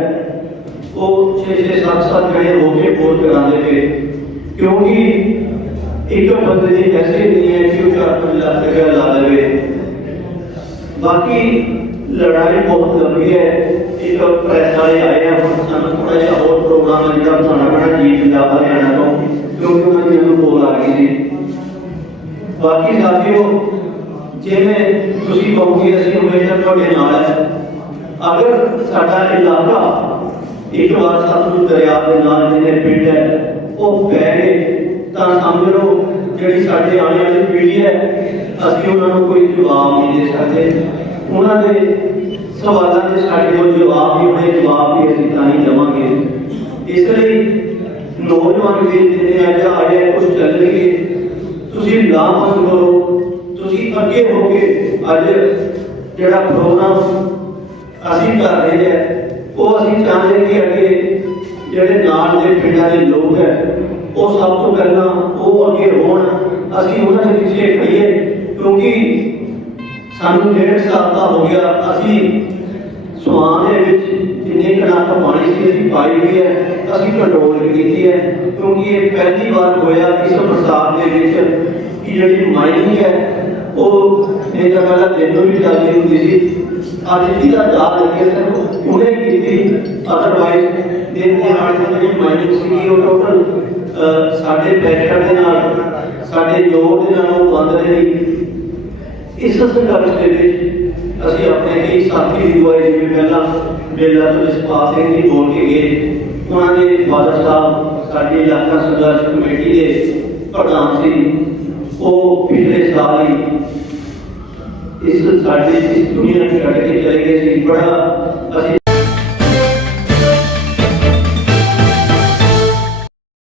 ਉਹ 6-6, 7-7 ਜਿਹੜੇ ਹੋ ਕੇ ਬੋਰ ਕਰਾਉਂਦੇ ਪਏ, ਕਿਉਂਕਿ ਇੱਕ ਬੰਦੇ ਦੀ ਪੈਸੇ ਨਹੀਂ ਹੈ ਕਿ ਉਹ 4-5 ਲੱਖ ਰੁਪਏ ਲਾ ਦੇਵੇ। ਬਾਕੀ ਲੜਾਈ ਬਹੁਤ ਲੰਬੀ ਹੈ। ਇੱਕ ਪ੍ਰੈਸ ਵਾਲੇ ਆਏ ਆ, ਹੁਣ ਸਾਨੂੰ ਥੋੜਾ ਜਿਹਾ ਹੋਰ ਪ੍ਰੋਗਰਾਮ ਹੈ ਜਿਹੜਾ ਬਣਾਉਣਾ ਪੈਣਾ ਜੀ ਪੰਜਾਬ ਹਰਿਆਣਾ ਤੋਂ, ਕਿਉਂਕਿ ਉਹਨਾਂ ਦੀ ਮੈਨੂੰ ਕੋਲ ਆ ਗਈ ਸੀ। ਬਾਕੀ ਸਾਥੀਓ, ਜਿਵੇਂ ਤੁਸੀਂ ਕਹੋਗੇ ਅਸੀਂ ਹਮੇਸ਼ਾ ਤੁਹਾਡੇ ਨਾਲ ਹੈ। ਅਗਰ ਸਾਡਾ ਇਲਾਕਾ ਇੱਕ ਵਾਰ ਸਤਲੁਜ ਦਰਿਆ ਦੇ ਨਾਲ ਜਿਹੜੇ ਪਿੰਡ ਹੈ ਉਹ ਪੈ ਗਏ ਤਾਂ ਸਮਝ ਲਓ ਜਿਹੜੀ ਸਾਡੇ ਆਉਣ ਵਾਲੀ ਪੀੜ੍ਹੀ ਹੈ ਅਸੀਂ ਉਹਨਾਂ ਨੂੰ ਕੋਈ ਜਵਾਬ ਨਹੀਂ ਦੇ ਸਕਦੇ। ਉਹਨਾਂ ਦੇ ਸਵਾਲਾਂ ਦੇ ਸਾਡੇ ਕੋਲ ਜਵਾਬ ਨਹੀਂ ਹੋਣੇ, ਜਵਾਬ ਵੀ ਅਸੀਂ ਤਾਂ ਹੀ ਦੇਵਾਂਗੇ। ਇਸ ਲਈ ਨੌਜਵਾਨ ਵੀਰ ਜਿਹੜੇ ਅੱਜ ਆਏ ਕੁਝ ਚੱਲਣਗੇ, ਤੁਸੀਂ ਲਾਭਬੰਦ ਕਰੋ। ਤੁਸੀਂ ਅੱਗੇ ਹੋ ਕੇ ਅੱਜ ਜਿਹੜਾ ਪ੍ਰੋਗਰਾਮ ਅਸੀਂ ਕਰ ਰਹੇ ਹਾਂ ਉਹ ਅਸੀਂ ਚਾਹੁੰਦੇ ਕਿ ਅੱਗੇ ਜਿਹੜੇ ਨਾਲ ਦੇ ਪਿੰਡਾਂ ਦੇ ਲੋਕ ਹੈ ਉਹ ਸਭ ਤੋਂ ਪਹਿਲਾਂ ਉਹ ਅੱਗੇ ਹੋਣ, ਅਸੀਂ ਉਹਨਾਂ ਦੇ ਪਿੱਛੇ ਖੜੀਏ, ਕਿਉਂਕਿ ਸਾਨੂੰ 1.5 ਸਾਲ ਦਾ ਹੋ ਗਿਆ। ਅਸੀਂ ਸੁਆਹ ਦੇ ਵਿੱਚ ਜਿੰਨੇ ਕਣਕ ਪਾਣੀ ਸੀ ਅਸੀਂ ਪਾਈ ਹੋਈ ਹੈ, ਅਸੀਂ ਕੰਟਰੋਲ ਕੀਤੀ ਹੈ, ਕਿਉਂਕਿ ਇਹ ਪਹਿਲੀ ਵਾਰ ਹੋਇਆ ਇਸ ਬਰਸਾਤ ਦੇ ਵਿੱਚ ਕਿ ਜਿਹੜੀ ਮਾਈਨਿੰਗ ਹੈ ਉਹ ਇਹ ਤਾਂ ਪਹਿਲਾਂ ਦਿਨ ਨੂੰ ਵੀ ਚੱਲਦੀ ਹੁੰਦੀ ਸੀ। ਅੱਜ ਜਿਹਦਾ ਯਾਦ ਲੱਗਿਆ ਸਿਰਫ ਉਹਨੇ ਕੀਤੀ, ਅਦਰਵਾਈਜ਼ ਦਿਨ ਦਿਹਾੜੇ ਦੀ ਜਿਹੜੀ ਮਾਈਨਿੰਗ ਸੀ ਉਹ ਟੋਟਲ ਸਾਡੇ ਪ੍ਰੈਸ਼ਰ ਦੇ ਨਾਲ, ਸਾਡੇ ਜ਼ੋਰ ਦੇ ਨਾਲ ਉਹ ਬੰਦ ਰਹੀ। ਇਸ ਸੰਘਰਸ਼ ਦੇ ਵਿੱਚ ਅਸੀਂ ਆਪਣੇ ਕਈ ਸਾਥੀ ਦੀ ਅਗਵਾਈ ਜਿਵੇਂ ਪਹਿਲਾਂ ਬੇਲਾ ਤੋਂ ਜਸਪਾਲ ਸਿੰਘ ਜੀ ਬੋਲ ਕੇ ਗਏ, ਉਹਨਾਂ ਦੇ ਫਾਦਰ ਸਾਹਿਬ ਸਾਡੀ ਇਲਾਕਾ ਸੰਘਰਸ਼ ਕਮੇਟੀ ਦੇ ਪ੍ਰਧਾਨ ਸੀ, ਉਹ ਪਿਛਲੇ ਸਾਲ ਹੀ ਇਸ ਸਾਡੀ ਇਸ ਦੁਨੀਆ ਨੂੰ ਛੱਡ ਕੇ ਚਲੇ ਗਏ ਸੀ। ਬੜਾ ਅਸੀਂ